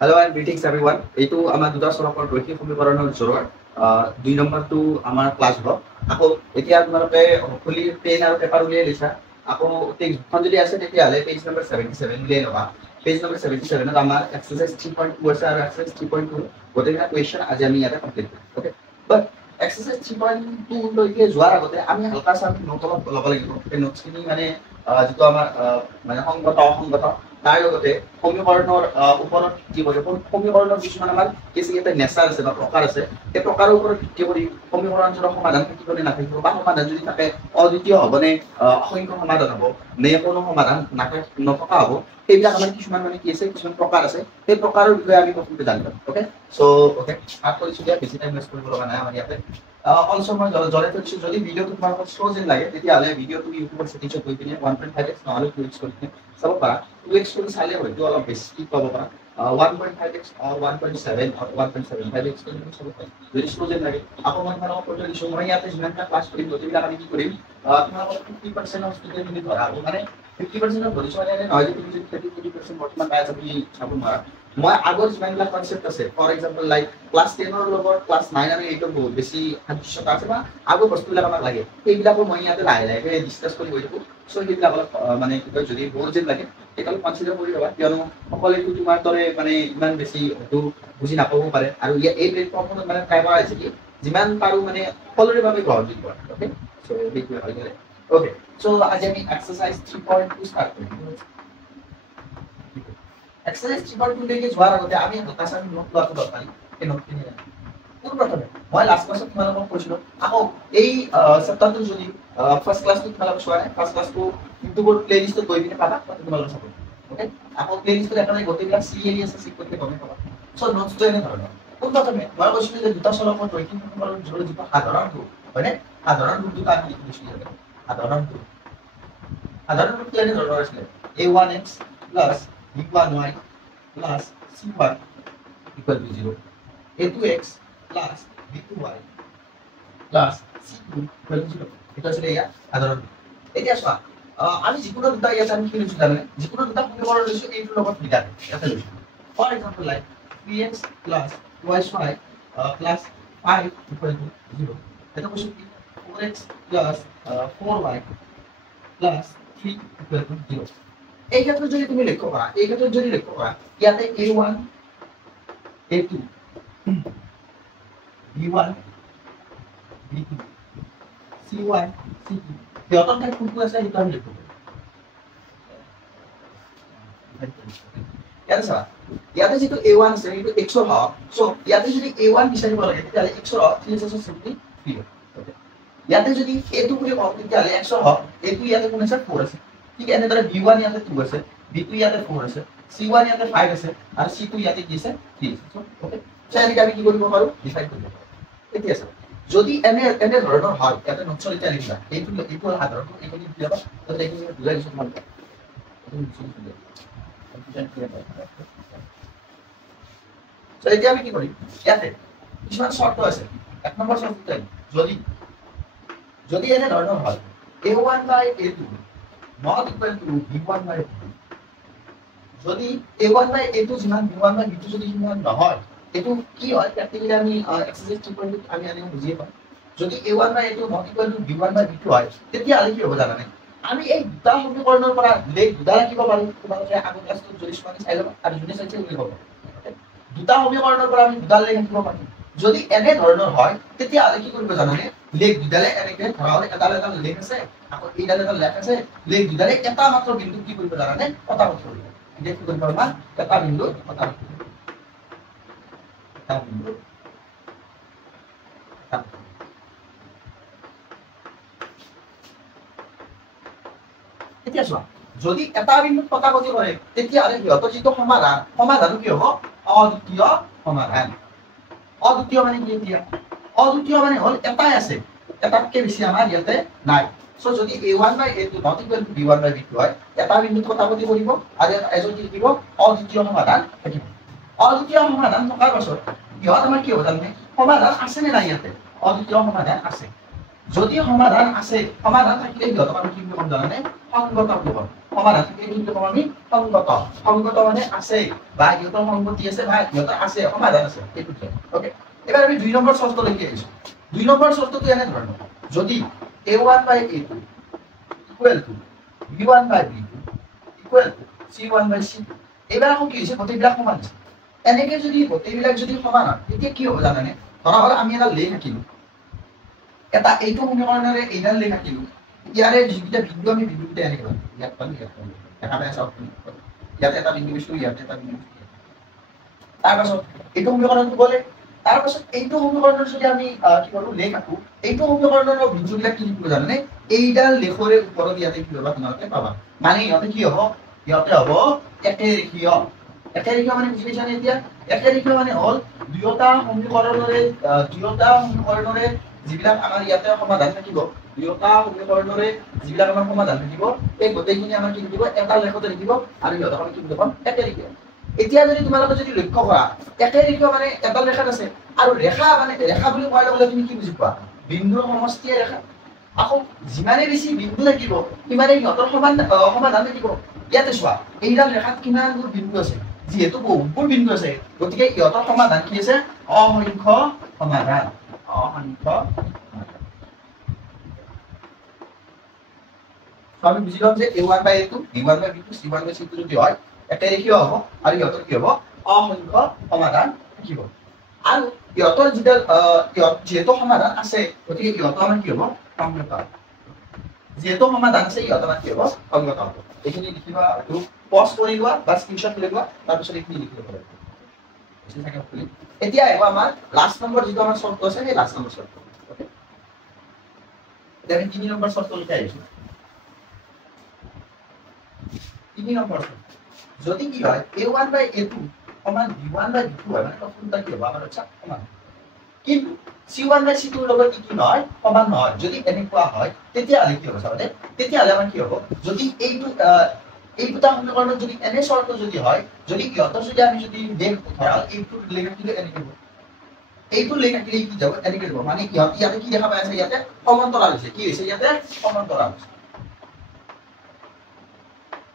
Hello and greetings everyone. এইটো আমাৰ দুটা চলকৰ ৰৈখিক সমীকৰণৰ জোৰৰ 2 নম্বৰটো আমাৰ ক্লাছ হ'ব। আকৌ এতিয়া তোমালোকে খুলি পেন আৰু পেপাৰ উলিয়াই লৈছা। আকৌ টেক্সটখন যদি আছে তেতিয়াহ'লে পেজ নম্বৰ 77 উলিয়াই ল'বা। পেজ নম্বৰ 77ত আমাৰ এক্সাৰসাইজ 3.2 আছে আৰু এক্সাৰসাইজ 3.2 গোটেইকেইটা কুৱেশ্যন আজি আমি ইয়াতে কমপ্লিট কৰিম। ওকে, বাট এক্সাৰসাইজ 3.2 লৈকে যোৱাৰ আগতে আমি হালকা চাম নোট অলপ ল'ব লাগিব। এই নোটছখিনি মানে যিটো আমাৰ মানে সংগত অসংগত তাৰ লগতে সমীকৰণৰ ওপৰত ভিত্তি কৰি সমীকৰণৰ কিছুমান আমাৰ এটা নেচাৰ আছে বা প্ৰকাৰ আছে, সেই প্ৰকাৰৰ ওপৰত ভিত্তি কৰি সমীকৰণৰ সমাধান থাকিব নে নাথাকিব বা সমাধান যদি থাকে অদ্বিতীয় হ'ব নে অসংখ্য সমাধান হ'ব নে কোনো সমাধান নথকা হ'ব, সেইবিলাক আমাৰ কিছুমান মানে কি আছে, কিছুমান প্ৰকাৰ আছে। সেই প্ৰকাৰৰ বিষয়ে আমি প্ৰথমতে জানিব। ওকে, চ' ওকে ষ্টাৰ্ট কৰিছোঁ দিয়া, বেছি টাইম ৱেষ্ট কৰিব লগা নাই আমাৰ ইয়াতে। অলছ মই জনাই থৈছোঁ, যদি ভিডিঅ'টো তোমালোকৰ শ্ল' যেন লাগে তেতিয়াহ'লে ভিডিঅ'টো ইউটিউবৰ ছেটিংছত গৈ পিনে 1.5x নহ'লে 2x কৰি পিনে চাব পাৰা। 2x কৰি চালে হয়তো অলপ বেছি পাব পাৰা। 1.5x or 1.7 or 1.75x কৰি চাব পাৰা যদি শ্ল' যেন লাগে। আকৌ মই তোমালোকক কৈ থৈ দিছোঁ, মই ইয়াতে যিমানটা ক্লাছ কৰিম গোটেইবিলাক আমি কি কৰিম, তোমালোকৰ 50% অফ ষ্টুডেণ্ট বুলি ধৰা হ'ব। মানে 50% ধৰিছোঁ মানে নহয় যে তুমি যদি 30% বৰ্তমান পাই আছা তুমি চাব নোৱাৰা। মই আগৰ যিমানবিলাক কনচেপ্ট আছে, ফৰ এক্সাম্পল লাইক ক্লাছ 10ৰ লগত ক্লাছ 9 আৰু 8ৰ বহুত বেছি সাদৃশ্যতা আছে বা আগৰ বস্তুবিলাক আমাক লাগে, সেইবিলাকো মই ইয়াতে লাহে লাহে ডিছকাছ কৰি গৈ থাকোঁ। চ' সেইবিলাক অলপ মানে কি কয়, যদি বৰ যেন লাগে সেইকাৰণে কনচিডাৰ কৰি ল'বা, কিয়নো সকলোৱেতো তোমাৰ দৰে মানে ইমান বেছি হয়তো বুজি নাপাব পাৰে। আৰু এই প্লেটফৰ্মখনত মানে ট্ৰাই কৰা হৈছে কি যিমান পাৰোঁ মানে সকলোৰে বাবে গ্ৰহণযোগ্য। অ'কে, চ' সেইটোৱে হৈ গ'লে। অ'কে, চ' আজি আমি এক্সাৰসাইজ 3.2 ষ্টাৰ্ট কৰিম। এক্সাৰসাইজ 3.2 লৈকে যোৱাৰ আগতে আমি হালকা চাই নোট লোৱাটো দৰকাৰী। এই নোটখিনি পোনপ্ৰথমে মই লাষ্ট ক্লাছত তোমালোকক কৈছিলোঁ, আকৌ এই চেপ্টাৰটো যদি ফাৰ্ষ্ট ক্লাছটো তোমালোকে চোৱা নাই, ফাৰ্ষ্ট ক্লাছটো ইউটিউবৰ প্লেলিষ্টত গৈ পিনে পাবা, তোমালোকে চাব। ওকে, আকৌ প্লেলিষ্টত একেবাৰে গোটেইবিলাক চিৰিয়েলি আছে, চেক কৰি গমেই পাবা। চ' নোটছটো এনেধৰণৰ। পোনপ্ৰথমে মই কৈছিলোঁ যে দুটা চলকৰ ৰৈখিক সমীকৰণৰ জোৰৰ যিটো সাধাৰণ ৰূপ, হয়নে? সাধাৰণ ৰূপ দুটা আমি লিখি দিছোঁ ইয়াতে। সাধাৰণ ৰূপটো এনেধৰণৰ আছিলে, a1x plus b1y plus c1 equal to 0, a2x plus b2y plus c2 equal to 0। এইটো আছিলে ইয়াৰ সাধাৰণ। এতিয়া চোৱা, আমি যিকোনো দুটা ইয়াত আমি কি লৈছোঁ জানানে? যিকোনো দুটা সমীকৰণ লৈছোঁ এইটোৰ লগত মিলাই ইয়াতে লৈছোঁ। For example like 3x plus 2y plus 5 equal to 0। এটা কৈছোঁ কি 4x plus 4y plus 3 equal to 0। এই ক্ষেত্ৰত যদি তুমি লক্ষ্য কৰা, ইয়াতে a1 a2 b1 b2 c1 c2 সিহঁতৰ ঠাইত কোনটো আছে সেইটো আমি লিখিব পাৰিম। ইয়াতে চোৱা, ইয়াতে যিটো a1 আছে সেইটো x ৰ হওক। চ' ইয়াতে যদি a1 বিচাৰিব লাগে তেতিয়াহ'লে x ৰ হওক 3 ইয়াতে যদি a2 বুলি কওঁ তেতিয়াহ'লে x ৰ হওক a2 ইয়াতে কোন আছে 4 আছে। ঠিক এনেদৰে b1 ইয়াতে 2 আছে, b2 ইয়াতে 4 আছে, c1 ইয়াতে 5 আছে আৰু c2 ইয়াতে কি আছে 3 আছে। ওকে, চ' এনেকৈ আমি কি কৰিব পাৰোঁ, ডিফাইন কৰিব পাৰোঁ। এতিয়া চাওক, যদি এনে ধৰণৰ হয়, ইয়াতে নোটছৰ এতিয়া লিখিবা, এইটো সাধাৰণ এইটো লিখিবা, তাতে এইটো বুজাই দিছোঁ তোমালোকে। এতিয়া আমি কি কৰিম, ইয়াতে কিছুমান চৰ্ত আছে। 1 নম্বৰ চৰ্তটো যদি এনে ধৰণৰ হয় a1 by a2 not equal to b1 by b2, যদি a1 by a2 যিমান b1 by b2 যদি সিমান নহয়, এইটো কি হয় প্ৰ্যাকটিক্যালি আমি এক্সাৰসাইজ 3.2 আমি আনিব বুজিয়ে পাম। যদি a1 by a2 not equal to b1 by b2 হয় তেতিয়াহ'লে কি হ'ব জানানে? আমি এই দুটা সমীকৰণৰ পৰা লেখ দুটা ৰাখিব পাৰোঁ। তোমালোকে আগৰ ক্লাছটোত যদি চোৱা চাই ল'বা আৰু যোনে চাইছে বুলি ক'ব। দুটা সমীকৰণৰ পৰা আমি দুটা লেখ ৰাখিব পাৰোঁ। যদি এনে ধৰণৰ হয় তেতিয়াহ'লে কি কৰিব জানানে? লেখ দুডালে এনেকে ধৰা হ'লে এডাল লেখ আছে, আকৌ এইডাল এটা লেখ আছে, লেখ দুডালে এটা মাত্ৰ বিন্দু কি কৰিব জানানে? কটাব কৰিব। এতিয়া কি কৰিব পাৰা? এটা বিন্দু কটাব কৰিব। এতিয়া চোৱা, যদি এটা বিন্দুত কটাকটি কৰে তেতিয়াহ'লে সিহঁতৰ যিটো সমাধান কি হ'ব? অদ্বিতীয় সমাধান। অদ্বিতীয় মানে কি? এতিয়া অদ্বিতীয় মানে হ'ল এটাই আছে, এটাতকে বেছি আমাৰ ইয়াতে নাই। চ' যদি a1 by a2 not equal to b1 by b2 হয়, এটা বিন্দুত কটাকটি কৰিব আৰু এজন কি থাকিব? অদ্বিতীয় সমাধান থাকিব। অদ্বিতীয় সমাধান থকাৰ পাছত ইহঁত আমাৰ কি হ'ব জানানে? সমাধান আছে নে নাই ইয়াতে? অদ্বিতীয় সমাধান আছে। যদি সমাধান আছে সমাধান থাকিলে ইহঁতক আমি কি বুলি ক'ম জানানে সংগত বুলি ক'ম সমাধান থাকিলে কি বুলি ক'ম আমি সংগত সংগত মানে আছে বা ইহঁতৰ সংগতি আছে বা ইহঁতৰ আছে সমাধান আছে এইটোকে ওকে এবাৰ আমি 2 নম্বৰ চৰ্ত লৈকে আহিছো 2 নম্বৰ চৰ্তটো এনে ধৰণৰ যদি a1 by a2 equal to b1 by b2 equal to c1 by c2 এবাৰ আকৌ কি হৈছে গোটেইবিলাক সমান আছে এনেকে যদি গোটেইবিলাক যদি সমান হয় তেতিয়া কি হ'ব জানানে ধৰা হল আমি এটা লেখ আঁকিলো এটা এইটো সমীকৰণৰে এইডাল লেখ আঁকিলো ইয়াৰে যিকেইটা বিন্দু আমি বিন্দুতে এনেকে পালো ইয়াত পালো দেখা পাই আছা ইয়াতে এটা বিন্দু দিছো ইয়াতে এটা বিন্দু তাৰপাছত এইটো সমীকৰণটো গ'লে তাৰপাছত এইটো সমীকৰণৰ যদি আমি কি কৰো লেখ আঁকো এইটো সমীকৰণৰ বিন্দুবিলাক কি লিখিব জানানে এইডাল লেখৰে ওপৰত ইয়াতে কি পাবা তোমালোকে পাবা মানে ইয়াতে কি হ'ব ইয়াতে হ'ব একেৰেখীয় একেৰেখীয় মানে বুজি পাইছানে এতিয়া একেৰেখীয় মানে হ'ল দুয়োটা সমীকৰণৰে যিবিলাক আমাৰ ইয়াতে সমাধান থাকিব দুয়োটা সমীকৰণৰে যিবিলাক আমাৰ সমাধান থাকিব এই গোটেইখিনি আমাৰ কি লিখিব এটা লেখতে লিখিব আৰু ইহঁতক আমি কি বুলি ক'ম একেৰেখীয় এতিয়া যদি তোমালোকে যদি লক্ষ্য কৰা একেৰেখীয় মানে এটা ৰেখাত আছে আৰু ৰেখা মানে ৰেখা বুলি কোৱাৰ লগে লগে তুমি কি বুজি পোৱা বিন্দুৰ সমষ্টিয়ে ৰেখা আকৌ যিমানে বেছি বিন্দু থাকিব সিমানে ইহঁতৰ সমাধান থাকিব ইয়াতে চোৱা এইডাল ৰেখাত কিমানবোৰ বিন্দু আছে যিহেতু বহুতবোৰ বিন্দু আছে গতিকে ইহঁতৰ সমাধান কি আছে অসংখ্য সমাধান আমি বুজি লম যে a1 by a2 b1 by b2 c1 by c2 যদি হয় একেৰেখীয় হ'ব আৰু ইহঁতৰ কি হ'ব অসংখ্য সমাধান থাকিব আৰু ইহঁতৰ যিহেতু সমাধান আছে গতিকে ইহঁতৰ আমাৰ কি হ'ব সংগত যেহেতু সমাধান আছে ইহঁতৰ আমাৰ কি হ'ব সংগত হ'ব এইখিনি লিখিবা আৰু পজ কৰি লোৱা বা স্ক্ৰীনশ্বট লৈ লোৱা তাৰপিছত এইখিনি লিখিব পাৰা এতিয়া আহিব আমাৰ লাষ্ট নম্বৰ যিটো আমাৰ শব্দ আছে সেই লাষ্ট নম্বৰ শব্দ ওকে এতিয়া আমি 3 নম্বৰ শব্দ লিখি আহিছো 3 নম্বৰ যদি কি হয় a1 by a2 সমান b1 by b2 হয় মানে প্রথমটা কি হবে আমার হচ্ছে সমান কিন্তু c1 by c2 এর লগত কি নয় সমান নয় যদি এনেকুৱা হয় তেতিয়া হলে কি হবে সামনে তেতিয়া হলে আমাৰ কি হ'ব যদি এই দুটা সমীকৰণত যদি এনে শৰ্ত যদি হয় যদি ইহঁতৰ যদি আমি যদি দেখ ধৰা এইটো লেখা কি এনেকে হ'ব এইটো লেখা কি কি যাব এনেকে হ'ব মানে ইহঁত ইয়াতে কি দেখা পাই আছে ইয়াতে সমান্তৰাল হৈছে কি হৈছে ইয়াতে সমান্তৰাল হৈছে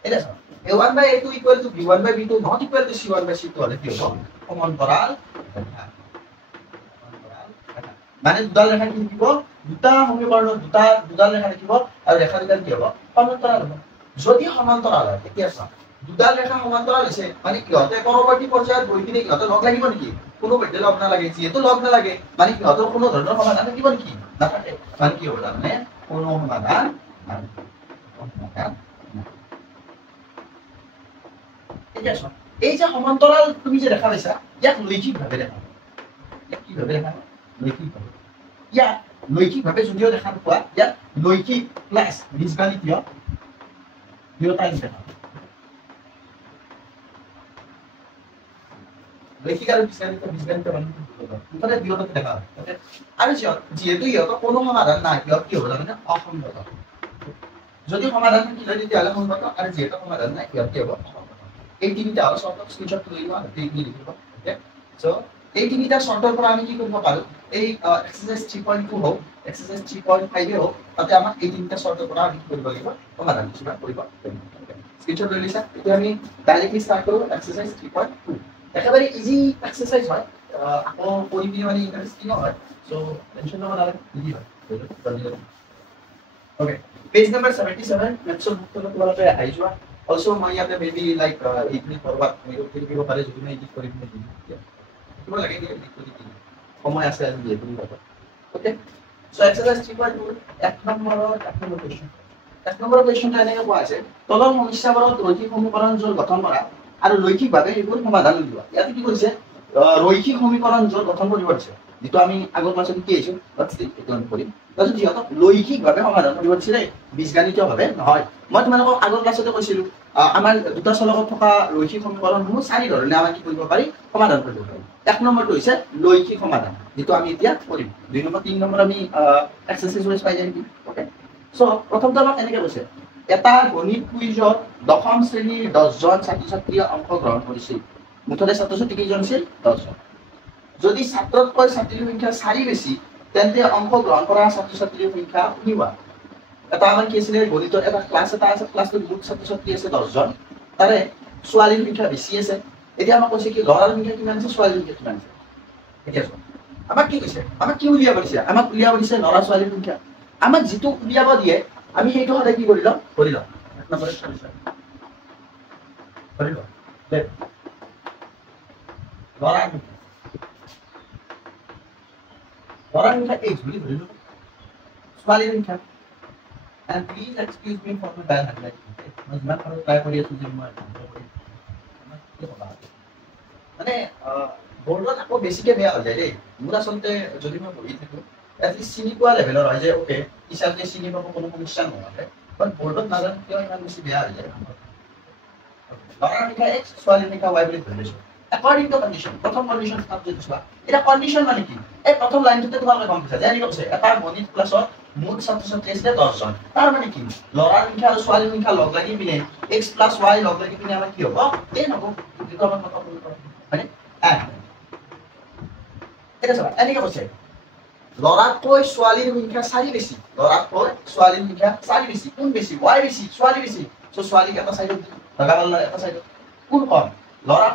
এটা a1 by a2 equal to b1 by b2 not equal to c1 by c2 হলে কি হবে সমান্তরাল মানে দুটা রেখা কি লিখিব দুটা সমীকৰণ দুটা ৰেখা লিখিব আৰু ৰেখা দুটা কি হ'ব সমান্তৰাল হ'ব যদি সমান্তৰাল হয় তেতিয়া চা দুটা ৰেখা সমান্তৰাল হৈছে মানে ইহঁতে পৰৱৰ্তী পৰ্যায়ত গৈ কিনে ইহঁতে লগ লাগিব নেকি কোনো বেদে লগ নালাগে যিহেতু লগ নালাগে মানে ইহঁতৰ কোনো ধৰণৰ সমাধান থাকিব নেকি নাথাকে মানে কি হ'ব জানে কোনো সমাধান এই যে সমান্তরাল তুমি যে দেখা পাইছা ইয়াক লৈখিকভাৱে দেখা ইয়াক কিভাৱে দেখা লৈখিকভাৱে ইয়াক লৈখিকভাৱে যদিও দেখা পোৱা ইয়াক লৈখিক প্লাস বীজগণিতীয় দুয়োটাই দেখা লৈখিক আৰু বীজগণিতীয় মানে দুয়োটা দেখা আৰু যিহেতু ইহঁতৰ কোনো সমাধান নাই ইহঁত কি হ'ব জানে অসংগত যদি সমাধান থাকিলে তেতিয়াহ'লে সংগত আৰু যিহেতু সমাধান নাই ইহঁত কি হ'ব এই তিনিটা আৰু শৰ্ট স্ক্ৰিনশট লৈ লোৱা এইখিনি লিখিব ওকে সো এই তিনিটা শৰ্টৰ পৰা আমি কি কৰিব পাৰো এই এক্সাৰসাইজ 3.2 হওক এক্সাৰসাইজ 3.5 হওক তাতে আমাক এই তিনিটা শৰ্টৰ পৰা আমি কি কৰিব লাগিব সমাধান কিছুমান কৰিব পাৰিম স্ক্ৰিনশট লৈ লৈছা এতিয়া আমি ডাইৰেক্টলি ষ্টাৰ্ট কৰো এক্সাৰসাইজ 3.2 একেবাৰে ইজি এক্সাৰসাইজ হয় আকৌ কৰি পিনে মানে ইন্টাৰেষ্টিং হয় সো টেনশন ল'ব নালাগে ইজি হয় ওকে পেজ নম্বৰ 77 মেথছৰ বুকটো তোমালোকে আহি যোৱা Also, my other maybe like evening or what we will give you a parade to make it for evening. You like it. Oh, my assessment. Okay. So, exercise 3.2 এক number question. এক number questionটা এনেকৈ কোৱা আছে তলৰ সমস্যাবোৰত ৰৈখিক সমীকৰণ জোৰ গঠন কৰা আৰু লৈখিকভাৱে এইবোৰ সমাধান উলিওৱা ইয়াতে কি কৰিছে ৰৈখিক সমীকৰণ জোৰ গঠন কৰিব দিছে যেটো আমি আগৰ ক্লাছত কি আহিছো এইটো আমি কৰিম তাৰপিছত যিহেতু লৈখিকভাৱে সমাধান কৰিব দিছিলে বীজগণিতীয়ভাৱে নহয় মই তোমালোকক আগৰ ক্লাছতে কৈছিলো আমাৰ দুটা চলকত থকা ৰৈখিক সমীকৰণসমূহ চাৰি ধৰণে আমি কি কৰিব পাৰি সমাধান কৰিব পাৰি এক নম্বৰটো হৈছে লৈখিক সমাধান যেটো আমি এতিয়া কৰিম দুই নম্বৰ তিন নম্বৰ আমি এক্সাৰসাইজ ওয়াইজ পাই যাম ওকে সো প্ৰথমটো আমাক এনেকৈ কৈছে এটা গণিত কুইজত দশম শ্ৰেণীৰ 10 জন ছাত্ৰ-ছাত্ৰীয়ে অংশগ্ৰহণ কৰিছিল মুঠতে ছাত্ৰ-ছাত্ৰী কেইজন আছিল 10 জন যদি ছাত্ৰতকৈ ছাত্ৰীৰ সংখ্যা 4 বেছি তেন্তে অংশগ্ৰহণ কৰা ছাত্ৰ ছাত্ৰীৰ সংখ্যা শুনিবা এটা আমাৰ কি আছিলে গণিতৰ এটা ক্লাছ এটা আছে ক্লাছটোত মুঠ ছাত্ৰ ছাত্ৰী আছে 10 জন তাৰে ছোৱালীৰ সংখ্যা বেছি আছে এতিয়া আমাক কৈছে কি ল'ৰাৰ সংখ্যা কিমান আছে ছোৱালীৰ সংখ্যা কিমান আছে এতিয়া চোৱা আমাক কি কৈছে আমাক কি উলিয়াব দিছে আমাক উলিয়াব দিছে ল'ৰা ছোৱালীৰ সংখ্যা আমাক যিটো উলিয়াব দিয়ে আমি সেইটো সদায় কি কৰি লওঁ এক নম্বৰে কৰি লওঁ ল'ৰাৰ সংখ্যা H বুলি ধৰিলো ছোৱালীৰ সংখ্যা and please excuse me for my bad handwriting মই যিমান পাৰো ট্ৰাই কৰি আছো যে মই মানে বৰ্ডত আকৌ বেছিকে বেয়া হৈ যায় দেই মোৰ আচলতে যদি মই বহি থাকো এটলিষ্ট চিনি পোৱা লেভেলৰ হয় যে ওকে টিচাৰকে চিনি পাব কোনো সমস্যা নহয় বাট বৰ্ডত নাজানো কিয় ইমান বেছি বেয়া হৈ যায় ল'ৰাৰ সংখ্যা X ছোৱালীৰ সংখ্যা Y বুলি ধৰি লৈছো according to condition প্ৰথম কন্ডিশন সাবজেক্ট চোৱা এটা কন্ডিশন মানে কি এই প্ৰথম লাইনটোতে তোমালোকে গম পাইছা যে এনেকৈ কৈছে এটা গণিত ক্লাছত মুঠ ছাত্ৰ ছাত্ৰী আছে 10 জন তাৰ মানে কি ল'ৰাৰ সংখ্যা আৰু ছোৱালীৰ সংখ্যা লগ লাগি পিনে x + y লগ লাগি পিনে আমাৰ কি হ'ব 10 হ'ব যেটো আমাৰ কথা মানে এটা চাবা এনেকৈ কৈছে ল'ৰাতকৈ ছোৱালীৰ সংখ্যা 4 বেছি ল'ৰাতকৈ ছোৱালীৰ সংখ্যা 4 বেছি কোন বেছি y বেছি ছোৱালী বেছি সো ছোৱালীক এটা সাইডত লগাব এটা সাইডত কোন কম ল'ৰা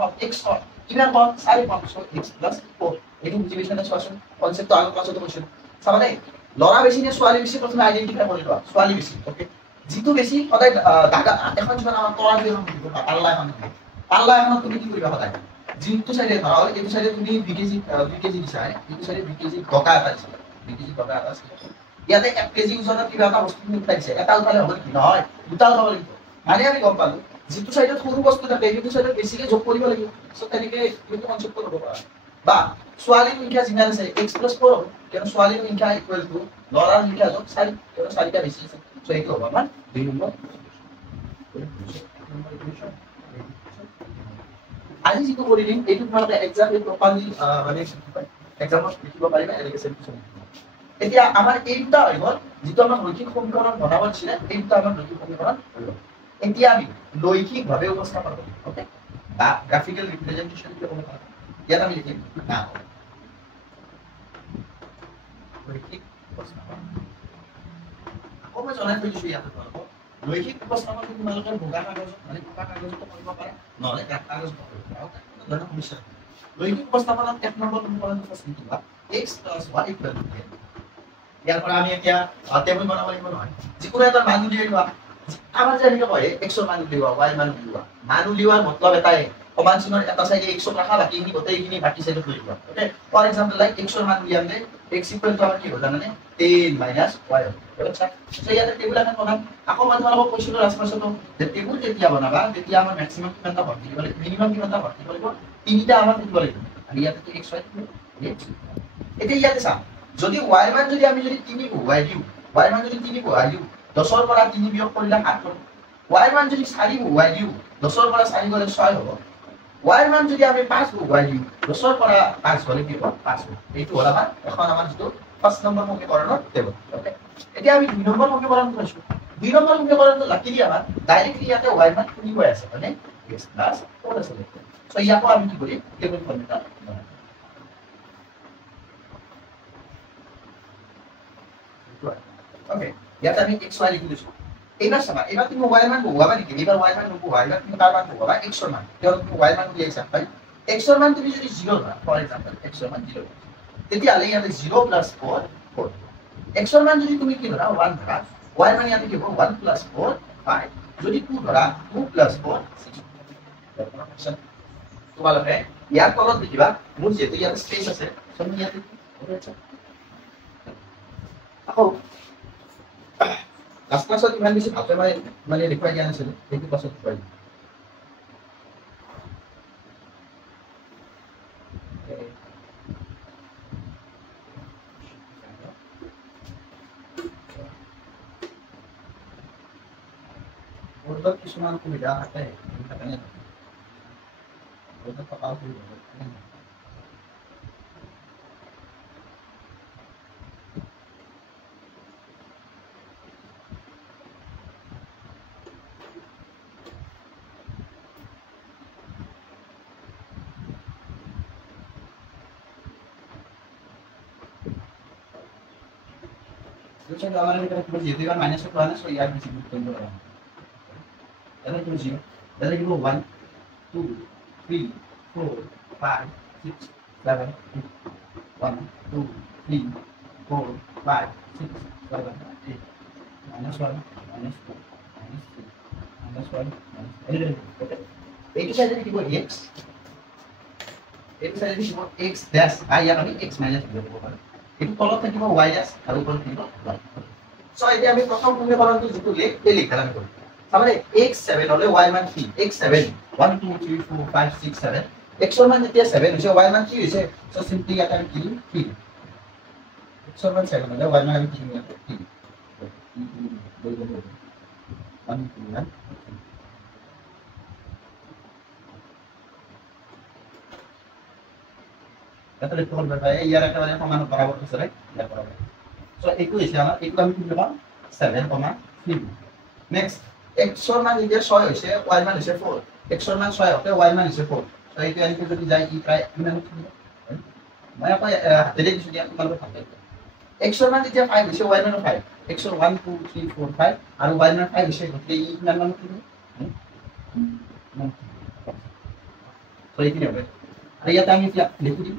কম x কম কিমান কম 4 কম সো x + 4 এইটো বুজি পাইছা না চোৱাচোন কনসেপ্টটো আগৰ ক্লাছতো কৈছিল চাবা দেই ল'ৰা বেছি নে ছোৱালী বেছি প্ৰথমে আইডেন্টিফাই কৰি লোৱা ছোৱালী বেছি ওকে যিটো বেছি সদায় দাগা এখন যেন আমাৰ তৰা দিয়ে পাল্লা এখন তুমি কি কৰিবা সদায় যিটো সাইডে ধৰা এইটো সাইডে তুমি ভিকেজি দিছা এইটো সাইডে ভিকেজি গকা এটা দিছা ভিকেজি গকা এটা আছে ইয়াতে 1 কেজি ওজনৰ কিবা এটা বস্তু তুমি উঠাইছে এটা উঠালে হ'ব কি নহয় দুটা উঠাব লাগিব মানে আমি গম পালো যিটো সাইডত সৰু বস্তু থাকে সেইটো সাইডত বেছিকে যোগ কৰিব লাগিব সো তেনেকে এইটো কনসেপ্ট কৰিব পাৰা বা ছোৱালীৰ সংখ্যা যিমান আছে x + 4 কেন ছোৱালীৰ সংখ্যা ইকুৱেল টু ল'ৰাৰ সংখ্যা যোগ 4 কেন 4টা বেছি আছে সো এইটো হ'ব আমাৰ 2 নম্বৰ আজি যিটো কৰি দিম এইটো তোমালোকে এক্সাক্টলি প্ৰপাৰলি মানে এক্সামত লিখিব পাৰিবা এনেকৈ সলিউশন এতিয়া আমাৰ এই দুটা হৈ গ'ল যিটো আমাৰ ৰৈখিক সমীকৰণ বনাব দিছিলে এই দুটা আমাৰ ৰৈখিক সমীকৰণ হৈ গ'ল এতিয়া আমি লৈখিকভাৱে উপস্থাপন কৰিম ওকে বা গ্ৰাফিক্যাল ৰিপ্ৰেজেন্টেশন কি হ'ব ইয়াত আমি লিখিম না লৈখিক উপস্থাপন আকৌ মই জনাই থৈ দিছো ইয়াত তোমালোকক লৈখিক উপস্থাপন তোমালোকে বগা কাগজত মানে পকা কাগজত কৰিব পাৰা নহলে কাঠ কাগজত কৰিব পাৰা কোনো ধৰণৰ সমস্যা লৈখিক উপস্থাপনত এক নম্বৰ সমীকৰণটো ফাৰ্ষ্ট লিখিবা x + y = 10 ইয়াৰ পৰা আমি এতিয়া টেবুল বনাব লাগিব নহয় যিকোনো এটা মান উলিয়াই লোৱা আমাৰ যে এনেকৈ কয় x ৰ মান উলিওৱা y ৰ মান উলিওৱা মান উলিওৱাৰ মতলব এটাই সমান চিনৰ এটা সাইডে x ৰাখা বাকিখিনি গোটেইখিনি বাকি সাইডত লৈ লোৱা okay for example like x ৰ মান উলিয়াম দে x = আমাৰ কি হ'ব জানানে 10 - y আচ্ছা সো ইয়াতে টেবুল এখন বনাম আকৌ মই তোমালোকক কৈছিলো ৰাজমাছটো যে টেবুল যেতিয়া বনাবা তেতিয়া আমাৰ ম্যাক্সিমাম কিমানটা ভৰ্তি কৰিব লাগিব মিনিমাম কিমানটা ভৰ্তি কৰিব তিনিটা আমাৰ থাকিব লাগিব আমি ইয়াতে x y এতিয়া ইয়াতে চাম যদি y মান যদি আমি যদি 3 বহুৱাই দিও y মান যদি 3 বহুৱাই দিও 10 ৰ পৰা 3 বিয়োগ কৰিলে 7 হ'ব y মান যদি 4 বহুৱাই দিও 10 ৰ পৰা 4 গলে 6 হ'ব y মান যদি আমি 5 বহুৱাই দিও 10 ৰ পৰা 5 গলে কি হ'ব 5 হ'ব এইটো হ'ল আমাৰ এখন আমাৰ যিটো ফাৰ্স্ট নম্বৰ সমীকৰণৰ টেবুল ওকে এতিয়া আমি 2 নম্বৰ সমীকৰণ কৰিছো 2 নম্বৰ সমীকৰণটো লাকিলি আমাৰ ডাইৰেক্টলি ইয়াতে y মান শুনিবই আছে মানে x + 4 আছে সো ইয়াকো আমি কি কৰিম টেবুল ফৰ্মেটত বনাম ওকে ইয়াত আমি x y লিখি দিছো এইবাৰ চাবা এইবাৰ তুমি y মান বহুৱাবা নেকি এইবাৰ y মান বহুৱাবা এইবাৰ তুমি তাৰ মান বহুৱাবা x ৰ মান কিয় তুমি y মান উলিয়াইছা ভাই x ৰ মান তুমি যদি 0 ধৰা ফৰ এক্সাম্পল x ৰ মান 0 তেতিয়া হলে ইয়াতে 0 + 4 4 x ৰ মান যদি তুমি কি ধৰা 1 ধৰা y মান ইয়াতে কি হ'ব 1 + 4 5 যদি 2 ধৰা 2 + 4 6 তোমালোকে ইয়াৰ তলত লিখিবা মোৰ যেতে ইয়াতে স্পেস আছে সব ইয়াতে আকৌ লাষ্ট ক্লাছত ইমান বেছি ভালকৈ মানে দেখুৱাই দিয়া নাছিল সেইটো পাছত দেখুৱাই দিম বৰ্ডত কিছুমান সুবিধা থাকে সেইকাৰণে বৰ্ডত থকা সুবিধা দুইটা আমাৰ এটা কিবা যিহেতু ইমান মাইনাস কৰা নাই সো ইয়াৰ বেছি কৰিব লগা এটা কিবা 0 এটা কিবা 1 2 3 4 5 6 7 8 1 2 3 4 5 6 7 8 minus 1 minus 2 minus 3 minus 1 minus 8 এইটো সাইডে লিখিব x এইটো সাইডে লিখিব x ড্যাশ ইয়াক আমি x মাইনাস দিব পাৰো এইটো তলত থাকিব y ড্যাশ আৰু ওপৰত থাকিব y সো এতিয়া আমি প্ৰথম সমীকৰণটো যেটো এই লিখা আমি কৰিম তাহলে x7 হলে y মান কি x7 1 2 3 4 5 6 7 x এর মান যেতিয়া 7 হৈছে y মান কি হৈছে সো সিম্পলি এটা আমি কি 3 x এর মান 7 হলে y মান আমি কি নিব 3 1 2 1 এটা লিখতে হবে ভাই ইয়ার একটা মানে সমান বরাবর আছে রাইট ইয়ার বরাবর সো এইটো হৈছে আমাৰ এইটো আমি কি লিখব 7, 3 নেক্সট x এর মান যেতিয়া 6 হৈছে y মান হৈছে 4 x এর মান 6 হতে y মান হৈছে 4 সো এইটো আমি যদি যাই ই প্ৰায় ইমান মই আকৌ হাতেৰে দিছো দিয়া তোমালোকে ভালকে x এর মান যেতিয়া 5 হৈছে y মান 5 x এর 1 2 3 4 5 আৰু y মান 5 হৈছে গতিকে ই কিমান মান হ'ব সো এইখিনি হবে আৰু ইয়াতে আমি লিখি দিম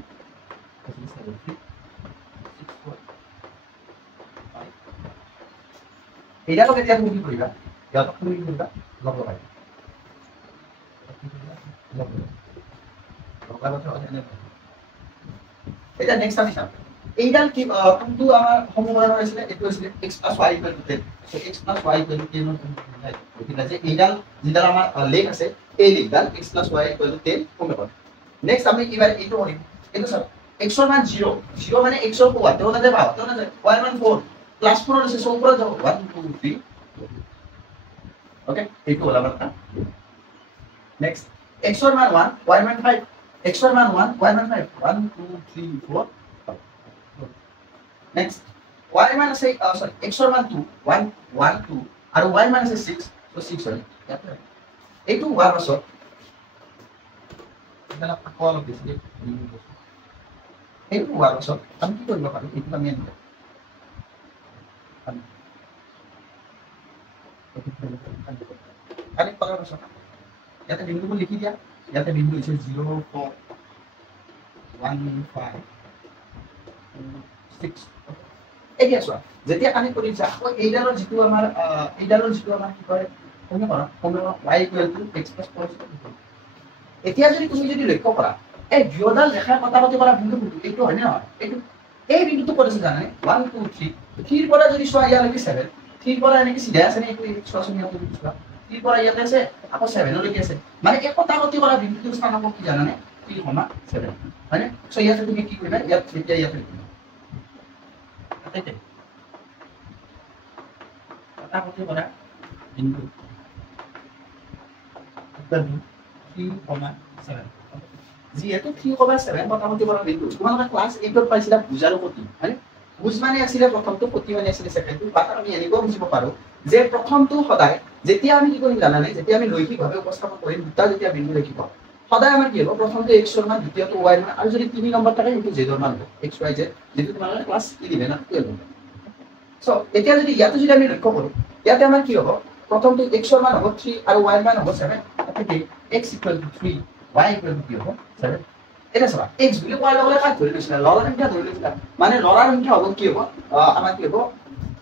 এটা তো কেতিয়া তুমি কি কৰিবা ইয়াত তুমি কি কৰিবা লগ লগাই এটা নেক্সট আমি চাম এইডাল কি কোনটো আমাৰ সমীকৰণ আছিল এটো আছিল x + y = 10 so x + y = 10 গতিকে যে এইডাল যিডাল আমাৰ লেখ আছে এই লেখডাল x + y = 10 সমীকৰণ নেক্সট আমি কিবাৰ এইটো কৰিম এইটো চাও x এৰ মান 0 0 মানে x এৰ পোৱা তেও না যায় পাও তেও না যায় y মান 4 প্লাস 4 আছে সো উপরে যাও 1 2 3 ওকে এইটো হল আমাৰ নেক্সট x এর মান 1 y মান 5 x এর মান 1 y মান 5 1 2 3 4 নেক্সট y মান আছে সরি x এর মান 2 1 1 2 আৰু y মান আছে 6 সো 6 হয় এইটো হোৱাৰ পাছত এটা কল দিছে এইটো হোৱাৰ পাছত আমি কি কৰিব পাৰো এইটো আমি আনিব আৰে কৰাৰ পাছত ইয়াতে বিন্দুবোৰ লিখি দিয়া ইয়াতে বিন্দু হৈছে 0 4 1 5 6 এতিয়া চোৱা যেতিয়া আমি কৰি যা এইডালৰ যিটো আমাৰ কি কয় সমীকৰণ y = x + 4 এতিয়া যদি তুমি যদি লক্ষ্য কৰা এই বিয়োডাল ৰেখা কটাকটি কৰা বিন্দুটো এইটো হয় না এইটো এই বিন্দুটো কৰিছে জানে 1 2 3 3 পৰা যদি চোৱা ইয়ালৈকে 7 3 পৰা এনেকে সিধা আছে নে এইটো চোৱাচোন ইয়াতে চোৱা 3 পৰা ইয়াতে আছে আকৌ 7 লৈকে আছে মানে এই কটাকটি কৰা বিন্দুটোৰ স্থান হ'ব কি জানানে 3,7 হয়নে সো ইয়াতে তুমি কি কৰিবা ইয়াত এতিয়া ইয়াতে লিখিবা তাতে কটাকটি কৰা বিন্দু 3,7 যেহেতু 3,7 কটাকটি কৰা বিন্দু তোমালোকে ক্লাস 8 ত পাইছিলা বুজাৰো প্ৰতি হয়নে বুজ মানে আছিল প্ৰথমটো প্ৰতি মানে আছিল সেকেন্ডটো বাট আমি এনেকৈ বুজিব পাৰো যে প্ৰথমটো সদায় যেতিয়া আমি কি কৰিম জানানে যেতিয়া আমি লৈখিকভাৱে উপস্থাপন কৰিম দুটা যেতিয়া বিন্দু লিখিব সদায় আমাৰ কি হ'ব প্ৰথমটো x এৰ মান দ্বিতীয়টো y মান আৰু যদি 3 নম্বৰ থাকে সেইটো z এর মান হ'ব x y z যেটো তোমালোকে ক্লাস 11 না 12 সো এতিয়া যদি ইয়াতে যদি আমি লক্ষ্য কৰো ইয়াতে আমাৰ কি হ'ব প্ৰথমটো x এৰ মান হ'ব 3 আৰু y এর মান হ'ব 7 তাতে x = 3 y = কি হ'ব 7 এটা চলা x বুলি কোৱাৰ লগে লগে কাট ধৰি লৈছিল লৰাৰ সংখ্যা ধৰি লৈছিল মানে লৰাৰ সংখ্যা হ'ব কি হ'ব আমাৰ কি হ'ব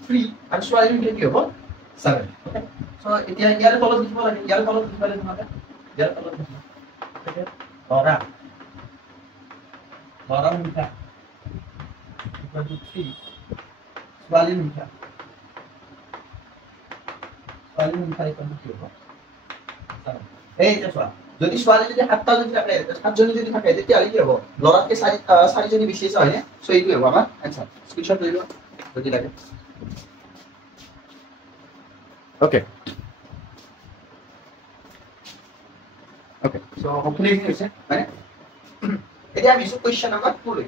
3 আৰু ছোৱালীৰ সংখ্যা কি হ'ব 7 ওকে সো এতিয়া ইয়াৰ তলত লিখিব লাগে ইয়াৰ তলত লিখিব লাগে তোমালোকে ইয়াৰ তলত লিখিব লৰা সংখ্যা = 3 ছোৱালীৰ সংখ্যা কি হ'ব 7 এই যে চোৱা যদি ছোৱালী যদি 7টা যদি থাকে 7জনী যদি থাকে তেতিয়া কি হ'ব লৰাতকে 4জনী বেছি আছে হয়নে সো এইটো হ'ব আমাৰ आंसर স্ক্ৰিনশ্বট লৈ লোৱা যদি লাগে ওকে সো হপফুলি ইট হৈছে মানে এতিয়া আমি কোৱেশ্চন নম্বৰ 2 লৈ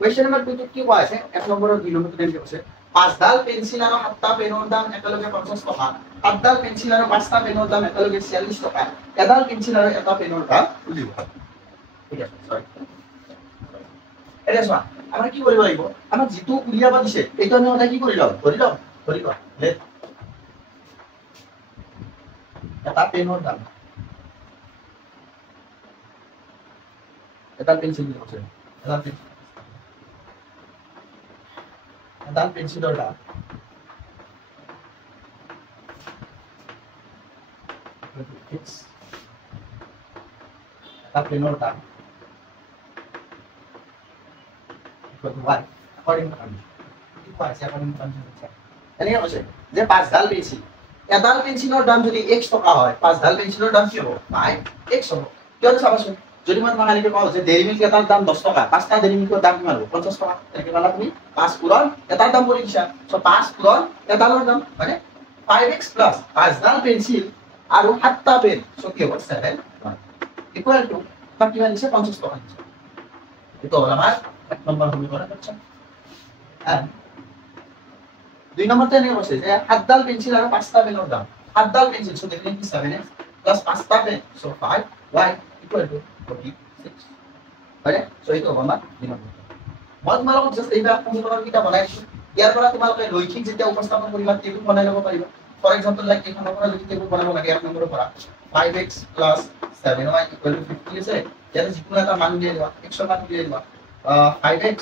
Question number 2 to কি কোৱা আছে 1 নম্বৰ আৰু 2 নম্বৰ কেনেকৈ আছে 5ডাল পেন্সিল আৰু 7টা পেনৰ দাম একেলগে 50 টকা 7ডাল পেন্সিল আৰু 5টা পেনৰ দাম একেলগে 46 টকা এডাল পেন্সিল আৰু এটা পেনৰ দাম উলিওৱা ঠিক আছে সৰি এটা চোৱা আমাৰ কি কৰিব লাগিব আমাক যেটো উলিয়াব দিছে এইটো আমি ওলাই কি কৰি লও ধৰি লও লেট এটা পেনৰ দাম এডাল পেন্সিল দিব আছে এডাল পেন্সিলৰ দাম এটা পেনৰ দাম y according to condition কি আছে according to condition এনেকে কৈছে যে 5ডাল পেন্সিল এডাল পেন্সিলৰ দাম যদি x টকা হয় 5ডাল পেন্সিলৰ দাম কি হ'ব 5x হ'ব কিয় চাবাচোন যদি মই তোমাক আলিকে কওঁ যে ডেইলি মিল্ক এটাৰ দাম 10 টকা 5টা ডেইলি মিল্কৰ দাম কিমান হ'ব 50 টকা এনেকে ক'লা তুমি 5 পূৰণ এটাৰ দাম কৰি দিছা সো 5 পূৰণ এডালৰ দাম মানে 5x 5ডাল পেন্সিল আৰু 7টা পেন সো কি হ'ব 7 ইকুয়াল টু তাক কিমান দিছে 50 টকা দিছে এটো হ'ল আমাৰ এক নম্বৰ সমীকৰণ আচ্ছা and 2 নম্বৰতে এনেকৈ কৈছে যে 7ডাল পেন্সিল আৰু 5টা পেনৰ দাম 7ডাল pencil so definitely 7x plus 5টা pen so 5y equal to 46 হয় সো এইটো হ'ব আমাৰ 2 নম্বৰ মই তোমালোকক জাস্ট এইটা সমীকৰণ কিটা বনাইছো ইয়াৰ পৰা তোমালোকে লৈখিক যেতিয়া উপস্থাপন কৰিবা টেবুল বনাই ল'ব পাৰিবা ফৰ এক্সাম্পল লাইক এইখনৰ পৰা যদি টেবুল বনাব লাগে এক নম্বৰৰ পৰা 5x 7y 50 আছে ইয়াতে যিকোনো এটা মান উলিয়াই লোৱা x ৰ মান উলিয়াই লোৱা 5x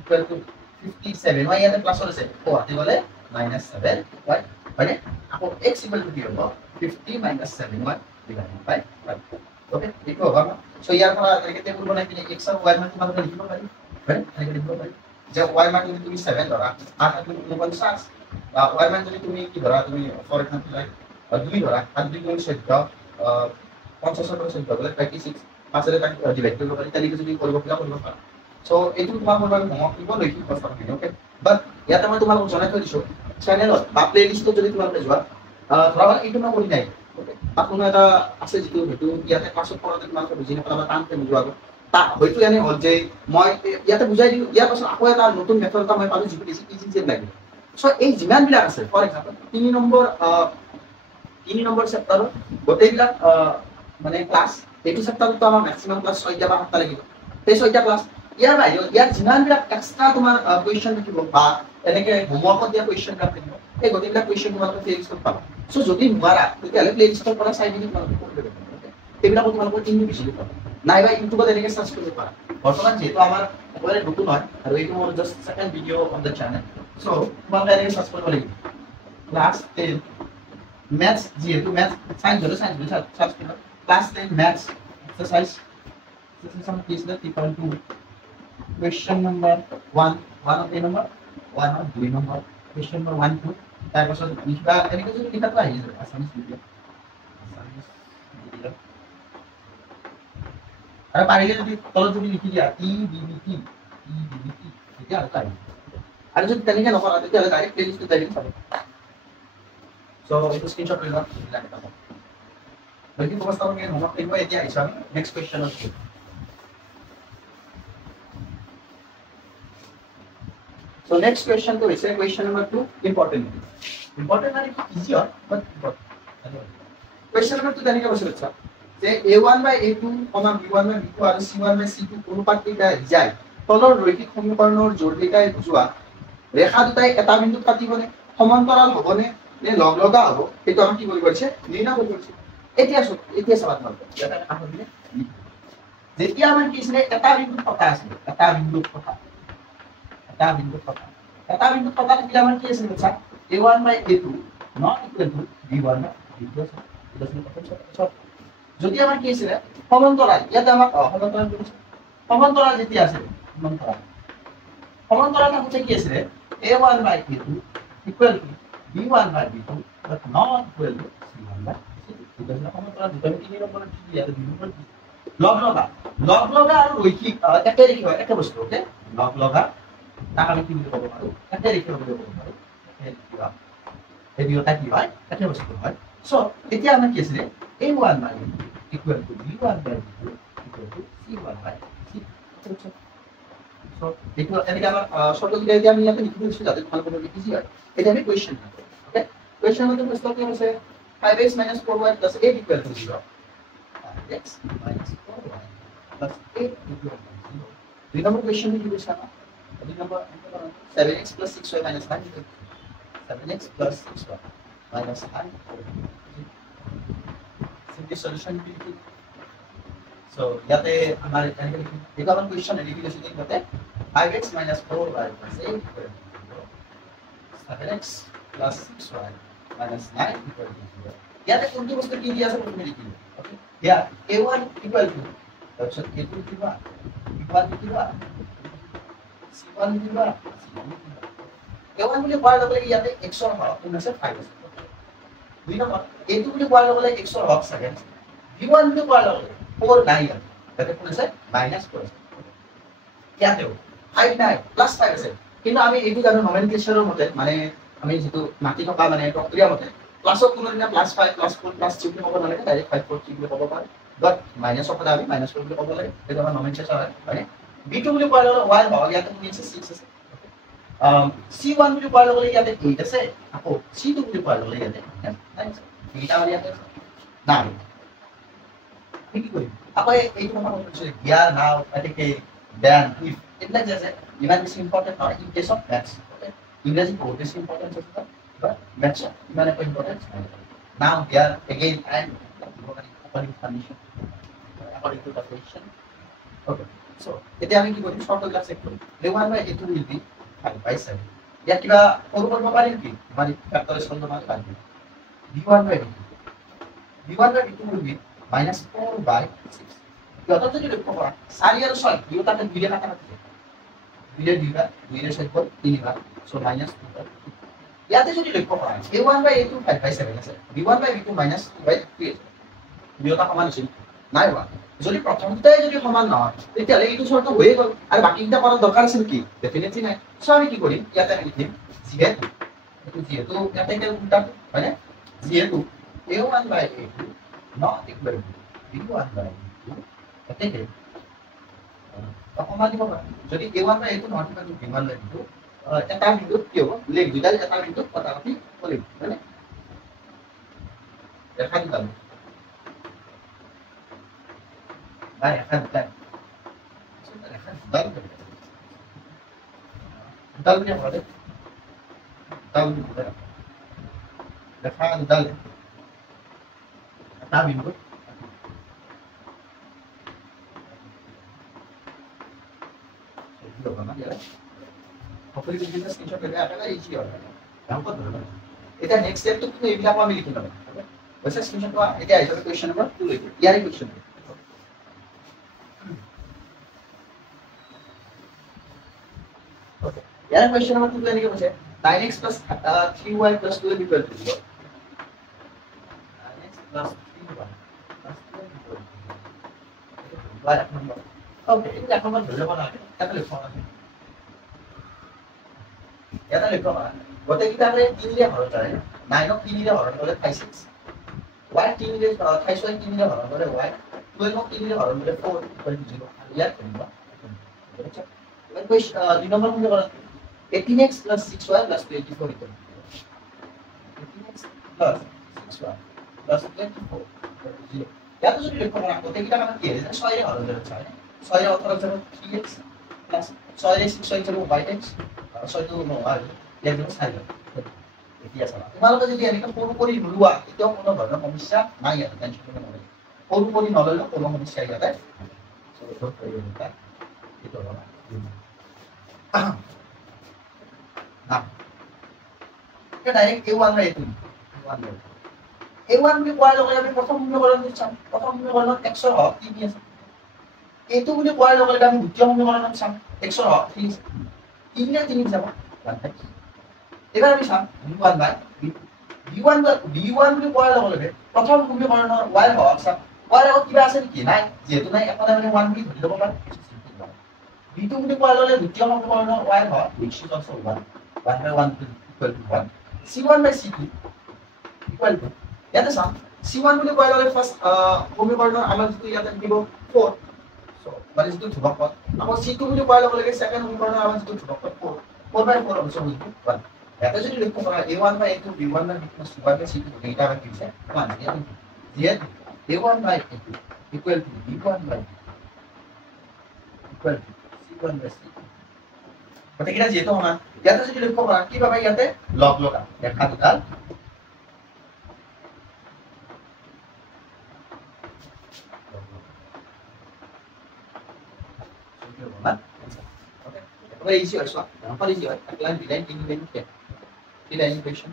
equal to 57 y ইয়াতে প্লাস আছে ও আতে গলে -7y মানে আকৌ x equal to কি হ'ব 50 - 7y divided by 5 ওকে এইটো হ'ব সো ইয়াৰ পৰা এনেকে টেবুল বনাই কিনে x আৰু y মান তোমালোকে লিখিব পাৰি হয় এনেকে লিখিব পাৰি যে y মান যদি তুমি 7 ধৰা আৰ তুমি 50 y মান যদি তুমি কি ধৰা তুমি ফৰ এক্সাম্পল লাইক 2 ধৰা আৰ 2 গুণ 14 50 ৰ পৰা 14 গলে 26 পাছৰে তাক ডিভাইড কৰিব পাৰি তালিকা যদি কৰিব পাৰা সো এইটো তোমাৰ পৰা হোমৱৰ্ক দিব লৈকি প্ৰস্তাৱ দিম ওকে বাট ইয়াতে মই তোমালোকক জনাই থৈ দিছো চেনেলত বা প্লেলিষ্টত যদি তোমালোকে যোৱা ধৰা এইটো মই কৰি নাই ওকে আপোনাৰ এটা আছে যিটো হেতু ইয়াতে ক্লাছত পঢ়াতে তোমালোকে বুজি নাপালা বা টানকে বুজোৱা তা হয়তো এনে হ'ল যে মই ইয়াতে বুজাই দিলো ইয়াৰ পাছত আকৌ এটা নতুন মেথড এটা মই পালো যিটো বেছি ইজি যেন লাগে সো এই যিমান বিলাক আছে ফৰ এক্সাম্পল 3 নম্বৰ চেপ্টাৰৰ গোটেইবিলাক মানে ক্লাছ এইটো চেপ্টাৰটো আমাৰ ম্যাক্সিমাম ক্লাছ 6টা বা 7টা লাগিব এই 6টা ক্লাছ ইয়াৰ বাহিৰে ইয়াৰ যিমান বিলাক এক্সট্ৰা তোমাৰ কোৱেশ্চন থাকিব বা এনেকে হোমৱৰ্কত দিয়া কোৱেশ্চন বিলাক থাকিব এই গোটেইবিলাক কোৱেশ্চন তোমালোকে প্লেলিষ্টত পাবা সো যদি নোৱাৰা তেতিয়াহ'লে প্লেলিষ্টৰ পৰা চাই দিলে তোমালোকে কৰিব পাৰিবা এইবিলাকো তোমালোকে ইণ্ডিভিজুৱেলি পাবা নাইবা ইউটিউবত এনেকে সাৰ্চ কৰিব পাৰা বৰ্তমান যেহেতু আমাৰ একেবাৰে নতুন হয় আৰু এইটো মোৰ just second video on the channel so তোমালোকে এনেকে সাৰ্চ কৰিব লাগিব ক্লাস 10 ম্যাথছ যেহেতু ম্যাথছ সায়েন্স হলো সায়েন্স বুলি সার্চ কৰিবা class 10 maths exercise this is some case that equal to question number 1 of a number 1 of 2 number question number 1 2 তাৰ পাছত লিখা এনেকে যদি লিখাটো আহি যায় আসামিজ ভিডিও আৰু পাৰিলে যদি তলত যদি লিখি দিয়া EDBT তেতিয়া আৰু তাই আৰু যদি তেনেকে নকৰা তেতিয়াহ'লে ডাইৰেক্ট প্লেলিষ্টত যাই দিম চাব সো এইটো স্ক্ৰিনশ্বট লৈ লোৱা লাগে তাত বাকি উপস্থাপন কৰি হোমৱৰ্ক কৰিব এতিয়া আহিছো আমি next কুৱেশ্যনত So next question to is question number 2 important মানে easy but important question number 2 জানি কেবছে আচ্ছা যে a1 by a2, b1 by b2 আৰু c1 by c2 অনুপাত কেইটা যায় তলৰ ৰৈখিক সমীকৰণৰ জোড় কেইটাই বুজোৱা ৰেখা দুটাই এটা বিন্দুত কাটিবনে সমান্তৰাল হ'বনে নে লগলগা হ'ব সেইটো আমি কি কৰিব পাৰিছে নিৰ্ণয় কৰিব পাৰিছে এতিয়া চাবা তোমালোকে এটা কাম কৰিলে যেতিয়া আমাৰ কি আছিল এটা বিন্দুত কথা আছিল এটা বিন্দুত কথা থাকিলে আমাৰ কি আছিল আচ্ছা a1 by a2 not equal to b1 by b2 আছে এটা আছিল কথা যদি আমাৰ কি আছিল সমান্তৰাল ইয়াতে আমাক সমান্তৰাল যেতিয়া আছে সমান্তৰাল থাকোতে কি আছিল a1 by a2 equal to b1 by b2 but not equal to c1 by c2 এটা আছিল সমান্তৰাল দুটা তিনি নম্বৰত কি ইয়াতে দুই নম্বৰ লগলগা আৰু ৰৈখিক একে ৰেখা হয় একে বস্তু ওকে লগলগা তাক আমি কি বুলি ক'ব পাৰো একে ৰেখা বুলি ক'ব পাৰো এই দুটা কি হয় একে বস্তু হয় সো এতিয়া আমাৰ কি আছিল a1 by a2 equal to b1 by b2 equal to c1 by c2 so দেখো এনেকে আমাৰ শব্দকেইটা এতিয়া আমি ইয়াতে লিখি দিছো যাতে তোমালোকৰ বাবে ইজি হয় এতিয়া আমি কোৱেশ্চন কৰোঁ ওকে কোৱেশ্চন মতে প্ৰশ্ন কি আছে 5x - 4y + 8 = 0 5x - 4y + 8 = 0 দুই নম্বৰ কোৱেশ্চন কি দিছে আমাৰ দুই number 7x + 6y - 9 7x + 6y - 9 simple solution কি লিখি so yate amar eta one question লিখি দিছো ইয়াতে 5x - 4y + 8 = 7x + 6y - 9 = 0 ইয়াতে কোনটো বস্তু কি দিয়া আছে তুমি লিখিবা ওকে ইয়া a1 = তাৰপিছত a2 কিবা b1 কিবা c1 কিবা a1 বুলি কোৱাৰ লগে লগে ইয়াতে x ৰ মান কোন আছে 5 আছে দুই নম্বৰ a2 বুলি কোৱাৰ লগে লগে x ৰ হক সেকেন্ড b1 বুলি কোৱাৰ লগে লগে 4 9 আছে তাতে কোন আছে -4 আছে ইয়াতেও 5 9 +5 আছে কিন্তু আমি এইটো জানো নমেনক্লেচাৰৰ মতে মানে আমি যেটো মাটি থকা মানে প্ৰক্ৰিয়া মতে প্লাসত কোনো দিনা +5 +4 +3 বুলি ক'ব নালাগে ডাইৰেক্ট 5 4 3 বুলি ক'ব পাৰে বাট মাইনাসৰ পৰা আমি -4 বুলি ক'ব লাগে এটা আমাৰ নমেনক্লেচাৰ হয় b2 বুলি কোৱাৰ লগে y ভাগ ইয়াতে কোন আছে 6 আছে c1 বুলি কোৱাৰ লগে ইয়াতে 8 আছে আকৌ c2 বুলি কোৱাৰ লগে ইয়াতে 9 আছে এটা মানে ইয়াতে নাই কি কৰিম আকৌ এইটো কথা কৈছে হিয়াৰ নাও এটাকে দেন ইফ এটা যে আছে ইমান বেছি ইম্পৰ্টেন্ট নহয় in case of maths okay ইংৰাজী বহুত বেছি ইম্পৰ্টেন্ট আছে বাট ম্যাথছ ইমান একো ইম্পৰ্টেন্ট নহয় নাও হিয়াৰ again I according condition according to the question okay so এতিয়া আমি কি কৰিম শৰ্ট ক্লাস চেক কৰিম a1/a2 will be 5/7 ইয়াত কিবা সৰু কৰিব পাৰিম কি মানে ফ্যাক্টৰ সলভ কৰিব পাৰিম b1/b2 will be -4/6 ইহঁতক যদি লক্ষ্য কৰা 4 আৰু 6 দুয়োটাতে দুইৰে কাটা আছে দুইৰে দিবা দুইৰে 6 গল 3 বাৰ সো -2 ইয়াতে যদি লক্ষ্য কৰা a1/a2 5/7 আছে b1/b2 -2/3 দুয়োটা সমান আছিল নাই হোৱা যদি প্ৰথমটাই যদি সমান নহয় তেতিয়ালে এইটো শৰ্ত হৈয়ে গল আৰু বাকিটা কৰাৰ দৰকাৰ আছিল কি ডেফিনেটলি নাই সো আমি কি কৰিম ইয়াতে আমি লিখিম যেহেতু ইয়াতে কেল উল্টা হয়নে যেহেতু a1/a2 not equal to b1/b2 এটাকে অকমান দিব পাৰি যদি a1/a2 not equal to b1/b2 এটা বিন্দু কি হ'ব লেখ দুটা এটা বিন্দু কটাকটি কৰিম মানে ৰেখা দিবা নাই ৰেখা দিবা ৰেখা দাল দাল কি হবে দাল ৰেখা দাল এটা বিন্দু hopefully we can screenshot करके आएगा इजी होगा हमको धरना এটা নেক্সট স্টেপ তো তুমি এইবিলাক আমি লিখি লবা বসে স্ক্রিনশট वा এটা আইসবে কোশ্চেন নাম্বার 2 লিখি ইয়ারই কোশ্চেন ওকে ইয়ার কোশ্চেন নাম্বার 2 লিখে বসে 9x + 3y + 12 = 0 9x + 3y + 12 number okay এটা এখন আমরা ধরে নেব না এটা লিখো না এটা লিখো না গোটেইকিটাৰে 3 ৰে হৰণ যায় 9 ক 3 ৰে হৰণ কৰিলে 56 y 3 ৰে 26 3 ৰে হৰণ কৰিলে y 12 ক 3 ৰে হৰণ কৰিলে 4 0 ইয়াত কৰিবা আচ্ছা এবাৰ কোৱেশ্চন 2 নম্বৰ কোনটো কৰা 18x + 6y + 24 equal 18x + 6y + 24 0 ইয়াত যদি লিখো না গোটেইকিটা কাম কি আছে 6 ৰে হৰণ কৰিলে 6 ৰে 18 যাব 3x + 6 ৰে 6y যাব yx 6 টো নহয় লেভেল চাই লও এতিয়া চাবা তোমালোকে যদি এনেকা সৰু কৰি নোলোৱা এতিয়াও কোনো ধৰণৰ সমস্যা নাই আৰু টেনচন কৰিব নালাগে সৰু কৰি নললে কোনো সমস্যা ইয়াতে সলভ কৰিব এটা এইটো হ'ল না এটা ডাইৰেক্ট a1/a2 a1 বুলি কোৱাৰ লগে লগে প্ৰথম সমীকৰণটো চাম প্ৰথম সমীকৰণত x ৰ হক 3 আছে a2 বুলি কোৱাৰ লগে লগে আমি দ্বিতীয় সমীকৰণত চাম x ৰ হক 3 আছে 3 নে 3 যাব 1 এবাৰ আমি চাম b1 বুলি কোৱাৰ লগে লগে প্ৰথম সমীকৰণৰ y হওক চাম y ৰ কিবা আছে নেকি নাই যেহেতু নাই এখন আমি 1 বুলি ধৰি ল'ব পাৰোঁ b2 বুলি কোৱাৰ লগে লগে দ্বিতীয় সমীকৰণৰ y হওক which is also 1 1/1 equal to 1 c1/c2 equal to ইয়াতে চাম c1 বুলি কোৱাৰ লগে ফাৰ্স্ট সমীকৰণৰ আমাৰ যেটো ইয়াতে দিব 4 সো মানে যেটো ধ্ৰুৱক পদ আকৌ c2 বুলি কোৱাৰ লগে লগে সেকেন্ড সমীকৰণৰ আমাৰ যেটো ধ্ৰুৱক পদ 4/4 হ'ব সো বুজিছো 1 এটা যদি লক্ষ্য কৰা a1 by a2 b1 by b2 c1 by c2 এটা বা কি আছে 1 ইয়াত a1 by a2 equal to b1 by equal to c1 by c2 গতিকে যেটো সমান ইয়াতে যদি লক্ষ্য কৰা কি পাবা ইয়াতে লগ লগা দেখা দুডাল Okay, easy also. Apa easy? Line equation.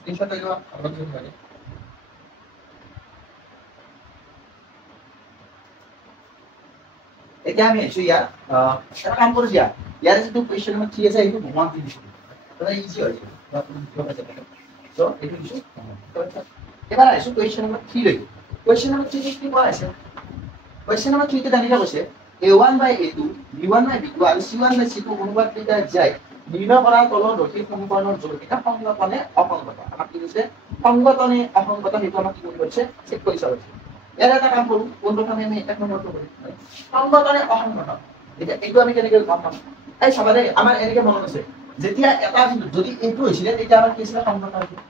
Screenshot aja apa sih ini? এতিয়া আমি এসো ইয়াৰ এটা কাম কৰো দিয়া ইয়াৰ যেটো কোৱেশ্চন আমাৰ কি আছে এইটো ভমান দি দিছো এটা ইজি হৈছে সো এইটো দিছো এবাৰ আইছো কোৱেশ্চন নম্বৰ 3 লৈ কোৱেশ্চন নম্বৰ 3 কি কোৱা আছে কোৱেশ্চন নম্বৰ 3 তে জানিলা কৈছে a1 by a2 b1 by b2 আৰু c1 by c2 অনুপাত কেইটা যায় নিৰ্ণয় কৰা তলৰ ৰৈখিক সমীকৰণৰ যোগকেইটা সংগতনে অসংগত আমাক কি দিছে সংগতনে অসংগত হেতু আমাক কি কৰিছে চেক কৰি চাব ইয়াৰ এটা কাম কৰো কোনটো কামে আমি এক নম্বৰটো কৰো সংগতনে অসংগত এতিয়া এইটো আমি কেনেকৈ গম পাম এই সবাৰে আমাৰ এনেকে মনত আছে যেতিয়া এটা বিন্দু যদি এইটো হৈছিল তেতিয়া আমাৰ কি আছিল সংগত আছিল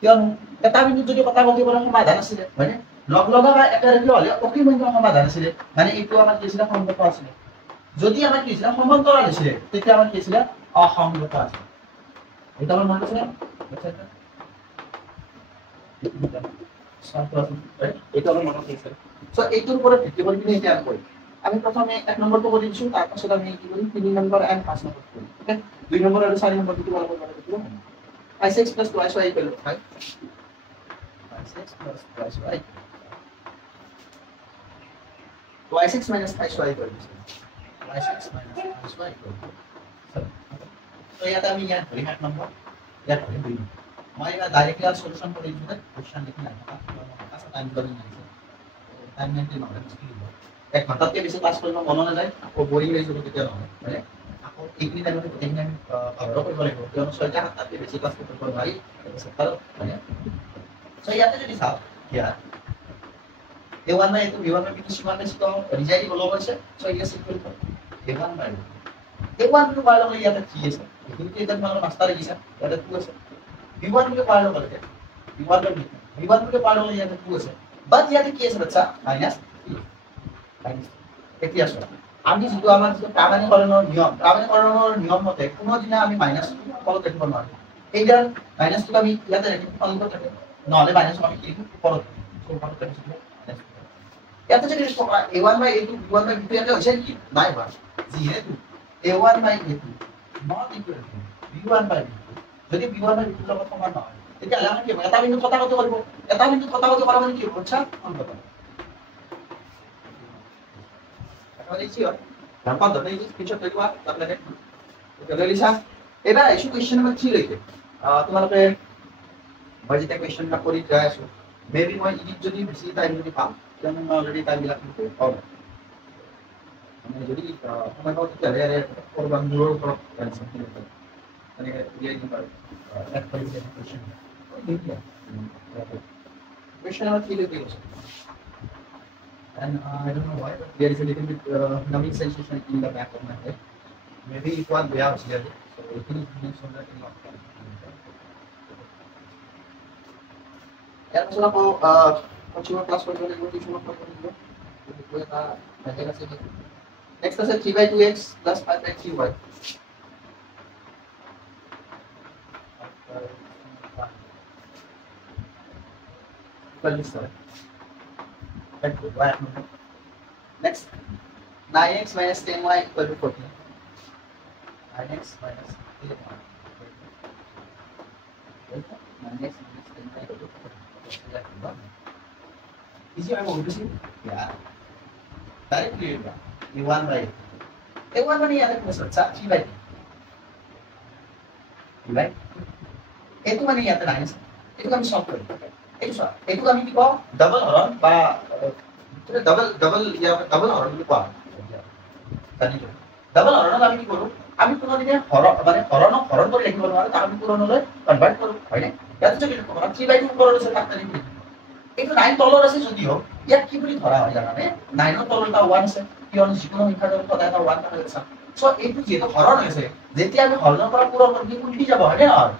কিয়নো এটা বিন্দু যদি কথা বলতে পৰা সমাধান আছিল মানে লগ লগা বা একাৰেকি হলে অসীম সংখ্যক সমাধান আছিল মানে এইটো আমাৰ কি আছিল সংগত আছিল যদি আমাৰ কি আছিল সমান্তৰাল আছিল তেতিয়া আমাৰ কি আছিল অসংগত আছিল এটা আমাৰ মনত আছে এটা আমাৰ মনত আছে সো এইটোৰ ওপৰত ভিত্তি কৰি কিনে এতিয়া আমি আমি প্ৰথমে এক নম্বৰটো কৰি দিছো তাৰ পাছত আমি কি কৰিম 3 নম্বৰ আৰু 5 নম্বৰ কৰিম ওকে 2 নম্বৰ আৰু 4 নম্বৰ দুটো অলপ অলপ কৰিম i6 + 2y equal to 5 i6 + 2y तो i6 - 5y equal to y6 - 5y equal to तो यात আমি ইয়াত ধৰিম এক নম্বৰ ইয়াত ধৰিম 2 মই এটা ডাইৰেক্টলি সলিউশন কৰি দিম কোৱেশ্চন লিখি নাই পাছত টাইম কৰি নাই টাইম মেইনটেইন নকৰে এক ঘণ্টাতকৈ বেছি ক্লাছ কৰিব মন নাযায় আকৌ বৰিং হৈ যাব তেতিয়া নহয় মানে আকৌ এইখিনি টাইমত গোটেইখিনি আমি কভাৰ কৰিব লাগিব কিয়নো 6টা 7টাতকৈ বেছি ক্লাছ কৰিব নোৱাৰি মানে সো ইয়াতে যদি চাওঁ ইয়াত a1 by a2 b1 by b2 c1 by c2 ৰিজাই দিব লগা হৈছে so yeah simple a1 by a1 টো পাই লগে ইয়াতে কি আছে এইখিনি এটা মানে মাস্টাৰ লিখিছা ইয়াতে 2 আছে b1 টো পাই লগে b1 by b1 টো পাই লগে ইয়াতে 2 আছে বাট ইয়াতে কি আছে বাচ্চা মাইনাস এতিয়া আছে আমি যেটো আমাৰ যেটো প্ৰামাণিকৰণৰ নিয়ম মতে কোনো দিনা আমি মাইনাস ফলত দেখিব নোৱাৰো এইডাল মাইনাসটো আমি ইয়াতে ৰাখিম অন্তত ৰাখিম নহলে মাইনাস আমি কি ফলত ফলত ৰাখিম ইয়াতে যদি লিখা a1 by a2 b1 by b2 এটা হৈছে কি নাই হোৱা যেহেতু a1 by a2 not equal to b1 by b2 যদি b1 by b2 লগত সমান নহয় তেতিয়া আমি কি এটা বিন্দু কথা কৰিব এটা বিন্দু কথা কৰা মানে কি হ'ব আচ্ছা অন্তত Ini sih, nampak tak? Ini screenshot dari luar, tak boleh. Kalau Lisa, এবার ইস্যু কোয়েশ্চন নাম্বার 3 লইতে তোমালোকে মই যেটা কোয়েশ্চন না কৰি যাই আছো মেবি মই ইডিট যদি বেছি টাইম যদি পাম তেনে মই অলৰেডি টাইম বিলাক পাম মানে যদি সময় পাও তেতিয়া আৰে কৰবান দূৰৰ ওপৰত টেনশন কি হ'ব মানে ইয়াই নম্বৰ এড কৰি দিয়া কোয়েশ্চন কোয়েশ্চন নাম্বার 3 লইতে আছে and I don't know why but there is a little bit numbing sensation in the back of my head maybe it was way out here so it is being so that not यार सुना को कुछ class पर जो लेंगे कुछ पर करेंगे कोई का रहेगा से नेक्स्ट है 3/2x + 5/3y इक्वल दिस है next 9x - 10y equal to 14 9x - 10y 9x - 10y equal to 14 easy I'm going to see yeah directly a1 by a1 মানে ইয়াতে কোন আছে 3/2 right a2 মানে ইয়াতে নাই আছে এটো আমি সলভ করি এইটো আমি কি পাও ডাবল হৰণ বা ডাবল হৰণ বুলি কোৱা জানিছো ডাবল হৰণত আমি কি কৰো আমি কোনো দিনে হৰণ কৰি লিখিব নোৱাৰো তাৰ আমি পূৰণলৈ কনভাৰ্ট কৰো হয়নে ইয়াত যদি লিখো 3/2 ওপৰত আছে তাক লিখি এইটো 9 তলৰ আছে যদিও ইয়াক কি বুলি ধৰা হয় জানানে 9 ৰ তলত এটা 1 আছে কিয়নো যিকোনো সংখ্যাৰ তলত সদায় এটা 1 থাকে আছে সো এইটো যেটো হৰণ হৈছে যেতিয়া আমি হৰণৰ পৰা পূৰণ কৰিম কি উল্টি যাব হয়নে নহয়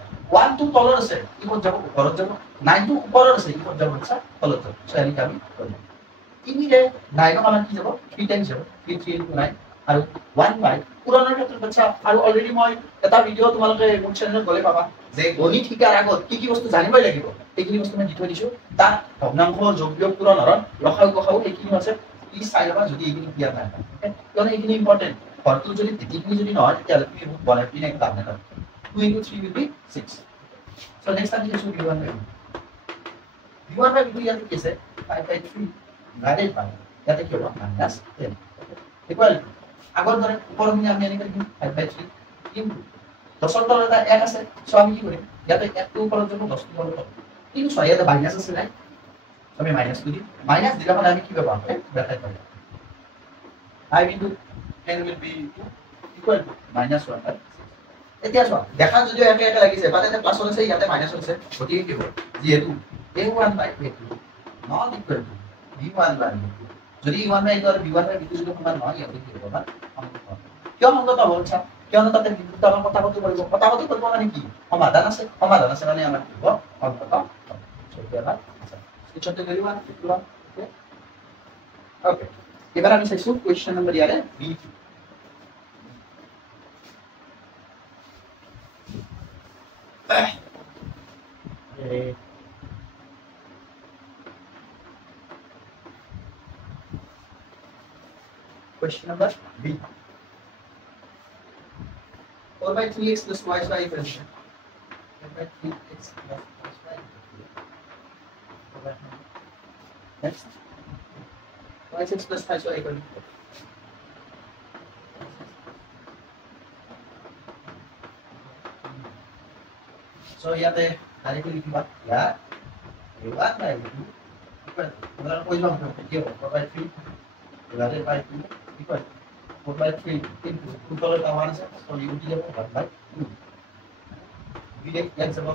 1 টো তলত আছে কি ক'ত যাব ওপৰত যাব 9 টো ওপৰত আছে কি ক'ত যাব আচ্ছা তলত যাব সো এনেকৈ আমি কৰিম ইমিডিয়ে 9 ৰ মান কি যাব 3 টাইমছ যাব 3 into 9 আৰু 1 বাই পুৰণৰ ক্ষেত্ৰত বাচ্চা আৰু অলৰেডি মই এটা ভিডিও তোমালোকে মোৰ চেনেলত গলে পাবা যে গণিত শিকাৰ আগত কি বস্তু জানিবই লাগিব এইখিনি বস্তু মই দি থৈ দিছো তাত ভগ্নাংশ যোগ বিয়োগ পূৰণ হৰণ লসাগু গসাগু এইখিনি আছে প্লিজ চাই ল'বা যদি এইখিনি ক্লিয়াৰ নাই কাৰণ এইখিনি ইম্পৰ্টেণ্ট হৰটো যদি এইখিনি যদি নহয় তেতিয়াহ'লে তুমি মোক বনাই পিনে একো কাম নাই 2 into 3 will be 6 so next time you should v1 by v1 by v2 ইয়াতে কি আছে 5 by 3 divided by ইয়াতে কি হ'ব minus 10 equal আগৰ দৰে ওপৰখিনি আমি এনেকৈ লিখিম 5 by 3 into 10 ৰ তলত এটা 1 আছে সো আমি কি কৰিম ইয়াতে 1 টো ওপৰত যাব 10 টো তলত কিন্তু সৰি ইয়াতে মাইনাস আছে নাই আমি মাইনাস কৰি দিম মাইনাস দিলে মানে আমি কি ব্যৱহাৰ কৰিম ব্ৰেকেট কৰিম 5 into 10 will be equal to -1 by 6 এতিয়া চোৱা দেখা যদি একে একে লাগিছে বাট এটা প্লাস আছে ইয়াতে মাইনাস আছে গতিকে কি হ'ব যেহেতু a1 by a2 not equal to b1 by b2 যদি a1 by a2 আৰু b1 by b2 যদি সমান নহয় ইয়াতে কি হ'ব না কিয় সংগত হ'ব আচ্ছা কিয়নো তাতে বিন্দুটো আমাৰ কটাকটি কৰিব মানে কি সমাধান আছে মানে আমাৰ কি হ'ব সংগত সঠিক আচ্ছা সিচতে গলিবা কিবা ওকে এবাৰ আমি চাইছো কোৱেশ্চন নম্বৰ ইয়াৰে B Question number B. 4 by 3x plus y equals 4 by 3x plus y. Next. y6 plus 5y equals so ইয়াতে ডাইৰেক্টলি লিখিবা ইয়াৰ a1 by b2 equal আমরা কই যাম কি হ'ব 4 by 3 divided by 2 equal 4 by 3 into 2 তলত 1 আছে so you will get 1 by 2 we get যাব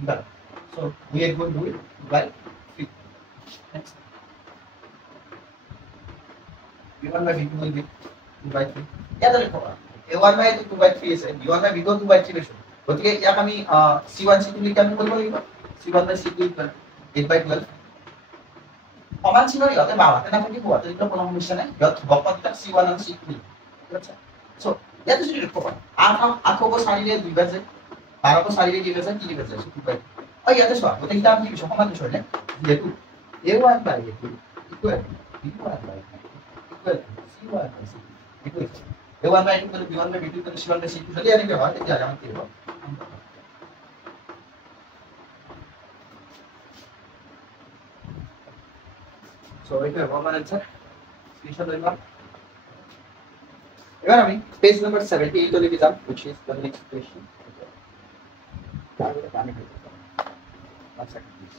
ইবাৰ so we are going to do it by 3 next b1 by b2 will be 2 by 3 ইয়াতে লিখবা a1 by 2 by 3 আছে b1 by b2 2 by 3 লৈছো গতিকে ইয়াক আমি c1 c2 লিখি আমি কৰিব লাগিব c1 by c2 equal 8 by 12 সমান চিনৰ ইয়াতে বাওতে না থাকিব তাতে কোনো সমস্যা নাই ইয়াত বকতটা c1 আৰু c2 আচ্ছা সো ইয়াতে যদি লিখব আঠক 4 ৰে 2 বাজে 12 ক 4 ৰে 2 বাজে 3 বাজে c2 by ইয়াতে চোৱা গতিকে এটা আমি কি সমান বিষয় নে যেহেতু a1 by a2 equal b1 by equal c1 by c2 equal a1 by a2 b1 by b2 c1 by c2 যদি এনেকৈ হয় তেতিয়া আমি কি হ'ব so এইটো হ'ব আমাৰ आंसर স্ক্রিনশট লইবা এবার আমি পেজ নাম্বার 78 তে লিখে যাব which is the next question তাহলে আমি করব 1 second please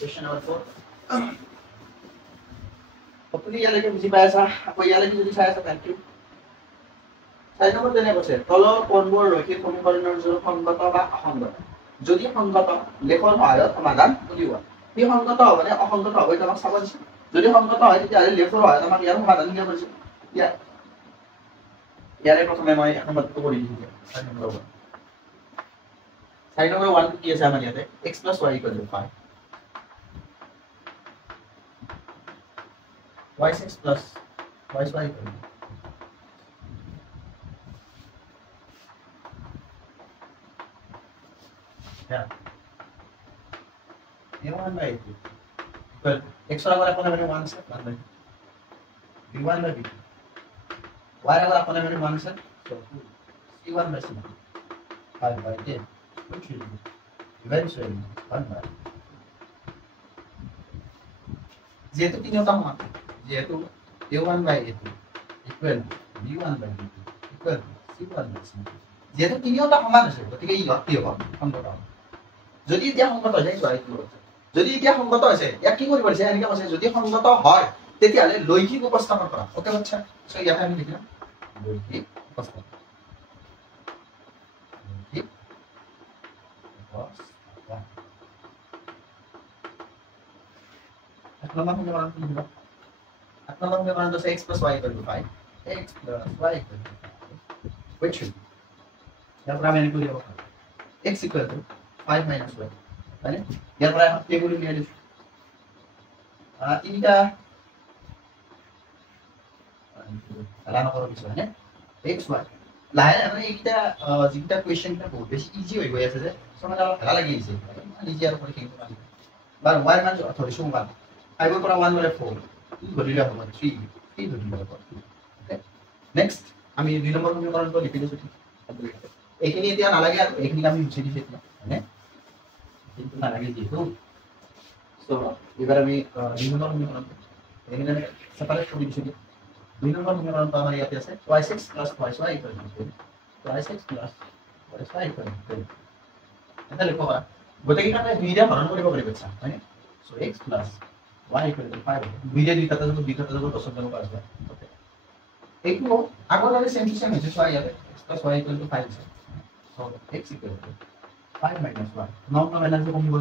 Question number 4. Hopefully ইয়ালৈকে বুজি পাই আছা আকৌ ইয়ালৈকে যদি চাই আছা থ্যাংক ইউ 4 নম্বৰ তেনে কৈছে তলৰ কোনবোৰ ৰৈখিক সমীকৰণৰ জোৰ সংগত বা অসংগত যদি সংগত লেখৰ সহায়ত সমাধান উলিওৱা কি সংগত হ'বনে অসংগত হ'ব এটা আমাক চাব দিছে যদি সংগত হয় তেতিয়া লেখৰ সহায়ত আমাক ইয়াৰ সমাধান দিয়া কৰিছে ইয়াৰে প্ৰথমে মই এখন মাত্ৰ কৰি দিম 4 নম্বৰ 1 কি আছে আমাৰ ইয়াতে x + y = 5 y6 plus y equal yeah a1 by 2 equal x बराबर अपन मैंने 1 से 1 by b1 by b2 y बराबर अपन मैंने 1 से so c1 by c2 5 by 10 which is eventually 1 by যেহেতু তিনিওটা সমান যেহেতু a1 by a2 equal to b1 by b2 equal to c1 by c2 যেহেতু তিনিওটা সমান আছে গতিকে ই কি হ'ব সংগত হ'ব যদি এতিয়া সংগত হৈ যায় এইটো যদি এতিয়া সংগত হৈছে ইয়াক কি কৰিব পাৰিছে এনেকৈ কৈছে যদি সংগত হয় তেতিয়াহ'লে লৈখিক উপস্থাপন কৰা ওকে বাচ্চা সো ইয়াতে আমি লিখিম লৈখিক উপস্থাপন লৈখিক উপস্থাপন এক নম্বৰ সমীকৰণ কি হ'ব এক নম্বৰ সমীকৰণটো আছে x + y = 5 x + y = 5 which should ইয়াৰ পৰা আমি এনেকৈ লিখিব পাৰোঁ x = 5 - y মানে ইয়াৰ পৰা আমি টেবুল উলিয়াই দিছো তিনিটা ৰান কৰাৰ পিছত হয়নে x y লাহে মানে এইটা যিটা কোৱেশ্চনটা বহুত বেছি ইজি হৈ গৈ আছে যে সমানে অলপ ভাল লাগি আছে ইজি আৰু কৰি থাকিব পাৰি বাৰ y মান ধৰিছো 1 5 ৰ পৰা 1 লৈ 4 ধৰিলে হ'ব 3 ধৰিলে হ'ব ওকে নেক্সট আমি 2 নম্বৰ সমীকৰণটো লিখি দিছো এইখিনি এতিয়া নালাগে আৰু এইখিনি আমি মুছি দিছো এতিয়া হয়নে কিন্তু নালাগে যেহেতু সো এবাৰ আমি 2 নম্বৰ সমীকৰণ এইখিনি সেপাৰেট কৰি দিছো 2 নম্বৰ সমীকৰণটো আমাৰ ইয়াতে আছে y6 + y = 2 y6 + y = 2 এটা লিখো কৰা গোটেইকেইটাকে দুইটা হৰণ কৰিব পাৰিব বাচ্চা হয়নে সো x + y = 5 দুইটা দুইটা যাব 10 যাব পাঁচ যায় ওকে এইটো আগৰ সেম টু সেম হৈছে y ইয়াতে x + y = 5 আছে সো x = 5 - y নন মাইনাস কম দিব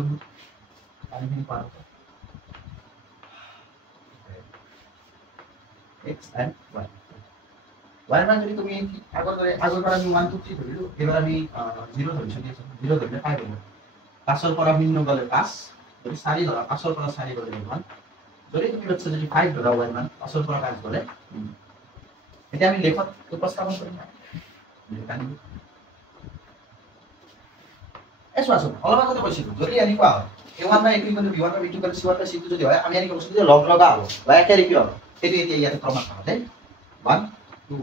আমি কি পাব x and y y মান যদি তুমি আগৰ পৰা আমি 1 2 3 ধৰিলো এবাৰ আমি 0 ধৰিছো 0 ধৰিলে 5 হ'ব 5 ৰ পৰা 0 গলে 5 যদি 4 ধৰা 5 ৰ পৰা 4 গলে 1 যদি তুমি বাচ্চা যদি 5 ধৰা y মান 5 ৰ পৰা 5 গলে এটা আমি লেখত উপস্থাপন কৰিম লিখানি এসো অলপ আগতে কৈছিলো যদি এনেকুৱা হয় a1 by a2 = b1 by b2 = c1 by c2 যদি হয় আমি এনেকৈ কৈছিলো যে লগ লগা হ'ব বা একেই কি হ'ব এটো এতিয়া ইয়াতে প্ৰমাণ কৰা দেই 1 2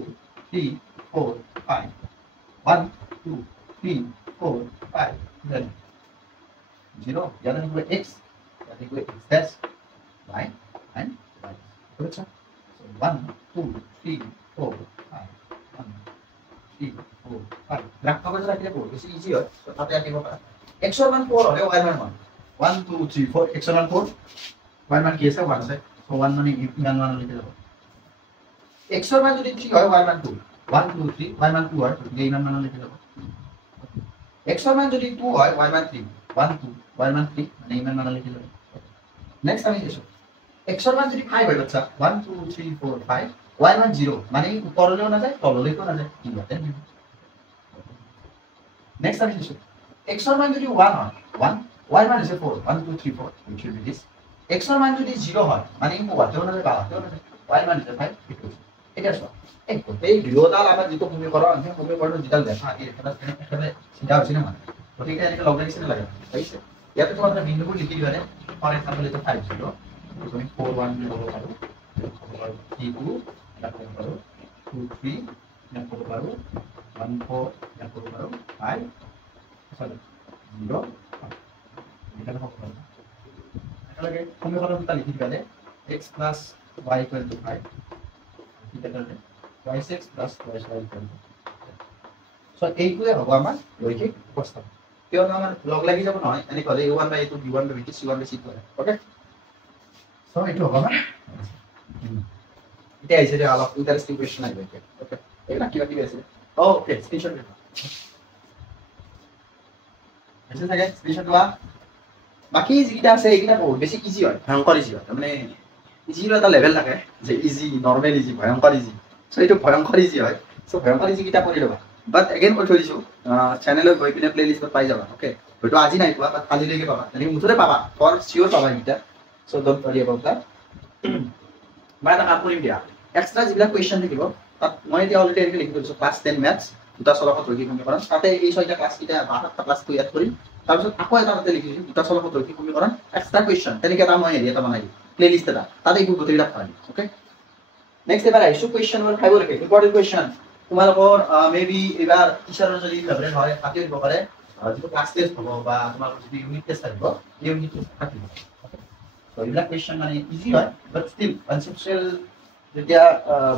3 4 5 1 2 3 4 5 then 0 याद रखिए x याद रखिए x dash y and y अच्छा so 1 2 3 4 5 1 3 4 5 গ্রাফ কভার রাখলে বহুত বেশি ইজি হয় তো তাতে আঁকিব পাৰা x এর মান 4 হলে y এর মান 1 2 3 4 x এর মান 4 y এর মান কি আছে 1 আছে so 1 মানে ইমান মান লিখে দাও x এর মান যদি 3 হয় y এর মান 2 1 2 3 y এর মান 2 হয় তো এই ইমান মান লিখে দাও x এর মান যদি 2 হয় y এর মান 3 1 2 y এর মান 3 মানে ইমান মান লিখে দাও নেক্সট আমি এসো x এর মান যদি 5 হয় বাচ্চা 1 2 3 4 5 y এর মান 0 মানে উপরলেও না যায় তললেও না যায় কি বলতে নেক্সট আমি এসো x এর মান যদি 1 হয় 1 y এর মান আছে 4 1 2 3 4 which will be this x এর মান যদি 0 হয় মানে উপরলেও না যায় বাহাতেও না যায় y এর মান আছে 5 এটা এটা সব এই দুয়োটাল আমাৰ যেটো সমীকৰণ সেই সমীকৰণটো যেটা দেখা এখানে সিধা হৈছে না মানে গতিকে এনেকৈ লগ লাগিছে না লাগে পাইছে ইয়াতে তোমাৰ বিন্দুবোৰ লিখি দিবানে ফৰ এক্সাম্পল এটা 5 0 তুমি 4 1 লিখব পাৰো 3 2 লিখব পাৰো 2 3 লিখব পাৰো 1 4 লিখব পাৰো 5 সৰি 0 এটা লিখব পাৰো একেলগে সমীকৰণটা লিখি দিবালে x + y = 5 y6 + y = so এইটোৱে হ'ব আমাৰ লৈখিক উপস্থাপন কিয়নো আমাৰ লগ লাগি যাব নহয় এনে ক'লে a1 by a2 b1 by b2 c1 by c2 okay so এইটো হ'ব আমাৰ এটা আছে যে অলপ ইন্টারেস্টিং কোয়েশ্চন আহিব ওকে এটা কিবা কিবি আছে ওকে স্ক্রিনশট দিবা আছে থাকে স্ক্রিনশট লোৱা বাকি যিটা আছে এইটা বহুত বেছি ইজি হয় ভয়ংকৰ ইজি হয় মানে ইজিৰ এটা লেভেল থাকে যে ইজি নৰমাল ইজি ভয়ংকৰ ইজি সো এইটো ভয়ংকৰ ইজি হয় সো ভয়ংকৰ ইজি কিটা কৰি লবা বাট এগেইন কৈ থৈ দিছো চ্যানেলত গৈ পিনে প্লেলিষ্টত পাই যাবা ওকে হয়তো আজি নাই পোৱা বাট কালিলৈকে পাবা মানে মুঠতে পাবা ফৰ চিওৰ পাবা কিটা so don't worry about that মই এটা কাম কৰিম দিয়া এক্সট্ৰা যিবিলাক কোৱেশ্চন থাকিব তাত মই এতিয়া অলৰেডি এনেকৈ লিখি দিছো ক্লাছ 10 ম্যাথছ দুটা চলকত ৰৈখিক সমীকৰণ তাতে এই ছয়টা ক্লাছ কিটা বাহাত্তৰটা ক্লাছ তৈয়াৰ কৰিম তাৰপিছত আকৌ এটা তাতে লিখি দিছো দুটা চলকত ৰৈখিক সমীকৰণ এক্সট্ৰা কোৱেশ্চন তেনেকৈ এটা মই এটা বনাই দিম প্লেলিষ্ট এটা তাতে এই গোটেইবিলাক পাই ওকে নেক্সট এবাৰ আইছো কোৱেশ্চন নম্বৰ 5 লৈকে ইম্পৰ্টেন্ট কোৱেশ্চন তোমালোকৰ মেবি এবাৰ টিচাৰৰ যদি ফেভাৰিট হয় তাতে দিব পাৰে যিটো ক্লাছ টেষ্ট হ'ব বা তোমালোকৰ যদি ইউনিট টেষ্ট থাকিব এই ইউনিট টেষ্ট থাকিব তো এইবিলাক কুৱেশ্যন মানে ইজি হয় বাট ষ্টিল কনচেপচুৱেল যেতিয়া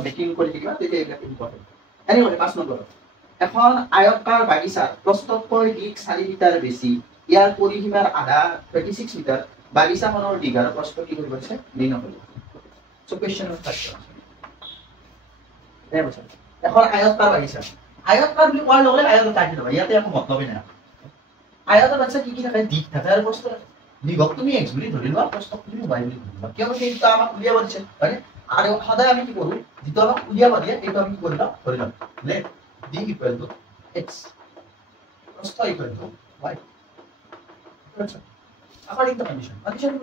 মেকিং কৰি থাকিবা তেতিয়া এইবিলাক ইম্পৰ্টেণ্ট এনিৱে 5 নম্বৰ এখন আয়তাকাৰ বাগিচাৰ প্ৰস্থতকৈ দিক 4 মিটাৰ বেছি ইয়াৰ পৰিসীমাৰ আধা 36 মিটাৰ বাগিচাখনৰ দিক আৰু প্ৰস্থ কি কৰিব আছে নিৰ্ণয় কৰিব সো কুৱেশ্যন নম্বৰ 5 এখন আয়তাকাৰ বাগিচা আয়তাকাৰ বুলি কোৱাৰ লগে লগে আয়তাকাৰ কি হ'ব ইয়াতে একো মতলবই নাই আয়তাকাৰ বাগিচা কি থাকে দিক থাকে আৰু প্ৰস্থ দিগক তুমি x বুলি ধৰি লোৱা প্ৰস্থ তুমি y বুলি ধৰি লোৱা কিয়নো সেইটো আমাক উলিয়াব দিছে হয়নে আৰু সদায় আমি কি কৰো যেটো আমাক উলিয়াব দিয়ে এইটো আমি কি কৰিলা ধৰি লম late d equal to x প্রস্থ equal to y আচ্ছা according to condition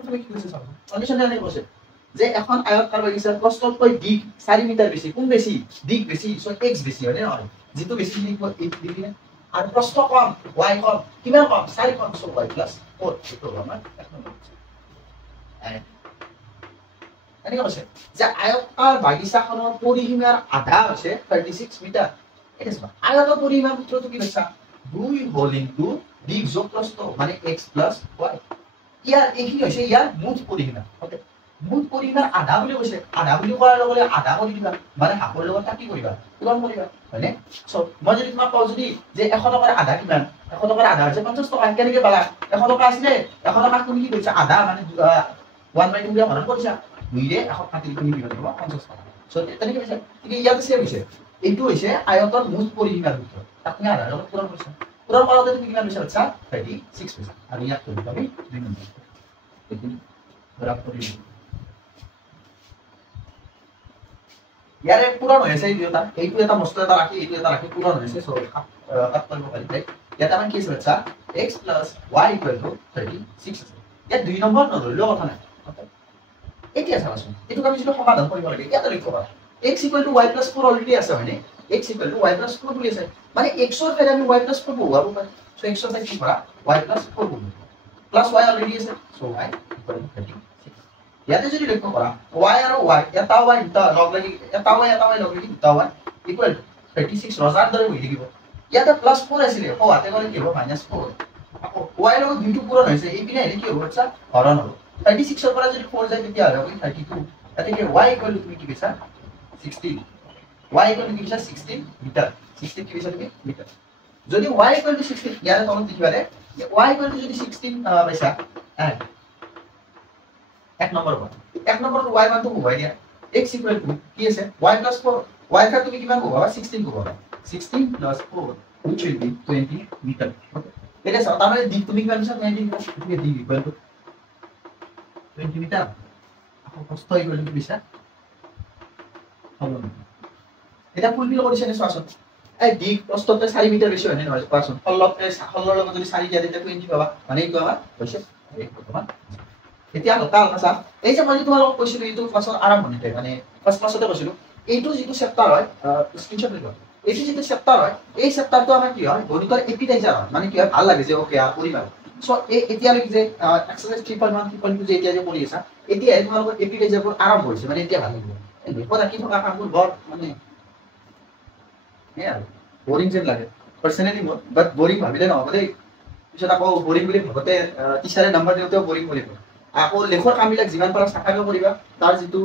তুমি কি কৈছে চাবা কন্ডিশন এনে কৈছে যে এখন আয়তাকাৰ বাগিচাৰ প্ৰস্থতকৈ দিক 4 মিটাৰ বেছি কোন বেছি দিক বেছি সো x বেছি হয় না যেটো বেছি লিখব 8 ডিগ্ৰী আৰু প্ৰস্থ কম y কম কিমান কম 4 কম সো y + 4 এটো আমাৰ এক নম্বৰ এনেকৈ কৈছে যে আয়তাকাৰ বাগিচাখনৰ পৰিসীমাৰ আধা হৈছে 36 মিটাৰ এটা আছে আয়তাকাৰ পৰিসীমাৰ সূত্ৰটো কি লেখা 2 হোল ইনটু দিক যোগ প্ৰস্থ মানে x + y ইয়াৰ এইখিনি হৈছে ইয়াৰ মুঠ পৰিসীমা ওকে মুঠ পৰিসীমাৰ আধা বুলি কৈছে আধা বুলি কোৱাৰ লগে লগে আধা কৰি দিবা মানে হাফৰ লগত কি কৰিবা পূৰণ কৰিবা হয়নে সো মই যদি তোমাক কওঁ যদি যে 100 টকাৰ আধা কিমান 100 টকাৰ আধা হৈছে 50 টকা কেনেকৈ পালা 100 টকা আছিলে 100 টকা তুমি কি কৰিছা আধা মানে 1/2 দিয়া হৰণ কৰিছা 2 ৰে 100 কাটি তুমি কি কৰিবা 50 টকা সো তেনেকৈ হৈছে ঠিক ইয়াতে চেম হৈছে এইটো হৈছে আয়তৰ মুঠ পৰিসীমাৰ সূত্ৰ তাক তুমি আধাৰ লগত পূৰণ কৰিছা পূৰণ কৰাতে তুমি কিমান হৈছে আচ্ছা 36 পাইছা আৰু ইয়াত তুমি পাবি 2 নম্বৰ এইখিনি বৰাবৰ কৰি ইয়াৰে পূৰণ হৈছে এইটো এটা মস্ত এটা ৰাখি এইটো এটা ৰাখি পূৰণ হৈছে সো কাট কৰিব পাৰিলে ইয়াত আমাৰ কি আছে আচ্ছা x + y = 36 আছে ইয়াত 2 নম্বৰ নধৰিলেও কথা নাই এতিয়া চাবাচোন এইটো আমি যেটো সমাধান কৰিব লাগে ইয়াতে লিখব পাৰা x = y + 4 অলৰেডি আছে হয়নে x = y + 4 বুলি আছে মানে x ৰ ঠাইত আমি y + 4 বহুৱাব পাৰি সো x ৰ ঠাইত কি কৰা y + 4 বহুৱাব প্লাস y অলৰেডি আছে সো y = 36 ইয়াতে যদি লক্ষ্য কৰা y আৰু y এটা y দুটা লগ লাগি এটা y লগ লাগি দুটা y ইকুৱেল 36 ৰজাৰ দৰে হৈ থাকিব ইয়াতে +4 আছিল ও আতে গলে কি হ'ব -4 আকৌ y লগত দুটো পূৰণ হৈছে এই পিনে কি হ'ব আচ্ছা হৰণ হ'ব 36 ৰ পৰা যদি 4 যায় তেতিয়া হ'ব 32 তাতে কি y = তুমি কি কৈছা 16 y = কি কৈছা 16 মিটাৰ 16 কি কৈছা তুমি মিটাৰ যদি y = 16 ইয়াৰে তলত লিখিবাৰে y = যদি 16 পাইছা এক নম্বৰ y মানটো বহুৱাই দিয়া x = কি আছে y + 4 y কা তুমি কিমান বহুৱাবা 16 বহুৱাবা 16 + 4 which will be 20 metre okay এটা আছে তাৰ মানে দিক তুমি কিমান পাইছা 20 তুমি দিক ইকুৱেল টু 20 মিটাৰ আকৌ প্ৰস্থ ইকুৱেল টু পিছা হ'ব এটা ফুল ফিল কৰিছে নে চোৱাচোন এই দিক প্ৰস্থতে 4 মিটাৰ বেছি হয় নে নহয় চোৱাচোন 16 লগত যদি 4 দিয়া তেতিয়া 20 পাবা মানে এইটো আমাৰ হৈছে এই বৰ্তমান এতিয়া লতা আছে এই যে মই তোমালোকক কৈছিলো এইটো ক্লাছৰ আৰম্ভণিতে মানে ফাৰ্স্ট ক্লাছতে কৈছিলো এইটো যেটো চেপ্টাৰ হয় স্ক্ৰিনশ্বট লৈ লোৱা এইটো যেটো চেপ্টাৰ হয় এই চেপ্টাৰটো আমাৰ কি হয় গণিতৰ এপিটাইজাৰ হয় মানে কি হয় ভাল লাগে যে ওকে কৰিবা সো এতিয়া লাগি যে এক্সাৰসাইজ 3.1 3.2 যে এতিয়া যে কৰি আছা এতিয়া তোমালোকৰ এপিটাইজাৰবোৰ আৰম্ভ হৈছে মানে এতিয়া ভাল লাগিব দেখোন কি থকা কামবোৰ বৰ মানে बोरिंग যেন লাগে পাৰ্সোনালি মোৰ বাট बोरिंग ভাবিলে নহব দেই পিছত আকৌ बोरिंग বুলি ভাবতে টিচাৰে নাম্বাৰ দিওতে बोरिंग কৰিব আকৌ লেখৰ কামবিলাক যিমান পাৰা সাকাকৈ কৰিবা তাৰ যেটো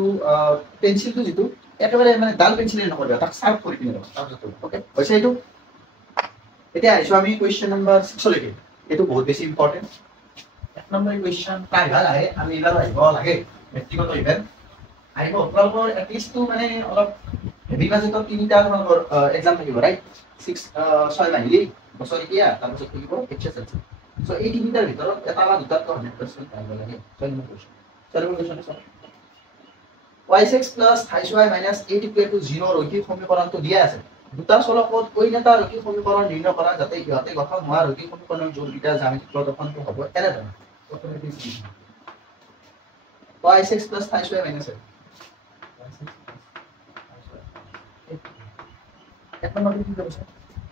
পেন্সিলটো যেটো একেবাৰে মানে ডাল পেন্সিলে নকৰিবা তাক শাৰ্প কৰি পিনে তাৰপিছত ওকে হৈছে এইটো এতিয়া আইছো আমি কোৱেশ্চন নম্বৰ 6 লৈকে এটো বহুত বেছি ইম্পৰ্টেন্ট এক নম্বৰ কোৱেশ্চন প্ৰায় ভাল আহে আমি এবাৰ আহিব লাগে ব্যক্তিগত ইভেন্ট আহিব আপোনালোকৰ এটলিষ্ট মানে অলপ হেভি বাজেটৰ তিনিটা নম্বৰ एग्जाम থাকিব ৰাইট 6 মাহিলি বছৰ এতিয়া তাৰপিছত থাকিব HSLC সো এই তিনিটাৰ ভিতৰত এটা বা দুটাত 100% আহিব লাগে 6 নম্বৰ কোৱেশ্চন আছে y6 28y 8 0 ৰৈখিক সমীকৰণটো দিয়া আছে দুটা চলকত অন্য এটা ৰৈখিক সমীকৰণ নিৰ্ণয় কৰা যাতে ইহঁতে গঠন হোৱা ৰৈখিক সমীকৰণৰ যোগবিটা জ্যামিতিক প্ৰদৰ্শনটো হ'ব এনে ধৰণৰ y6 28y 8 এক নম্বৰ কি কৈছে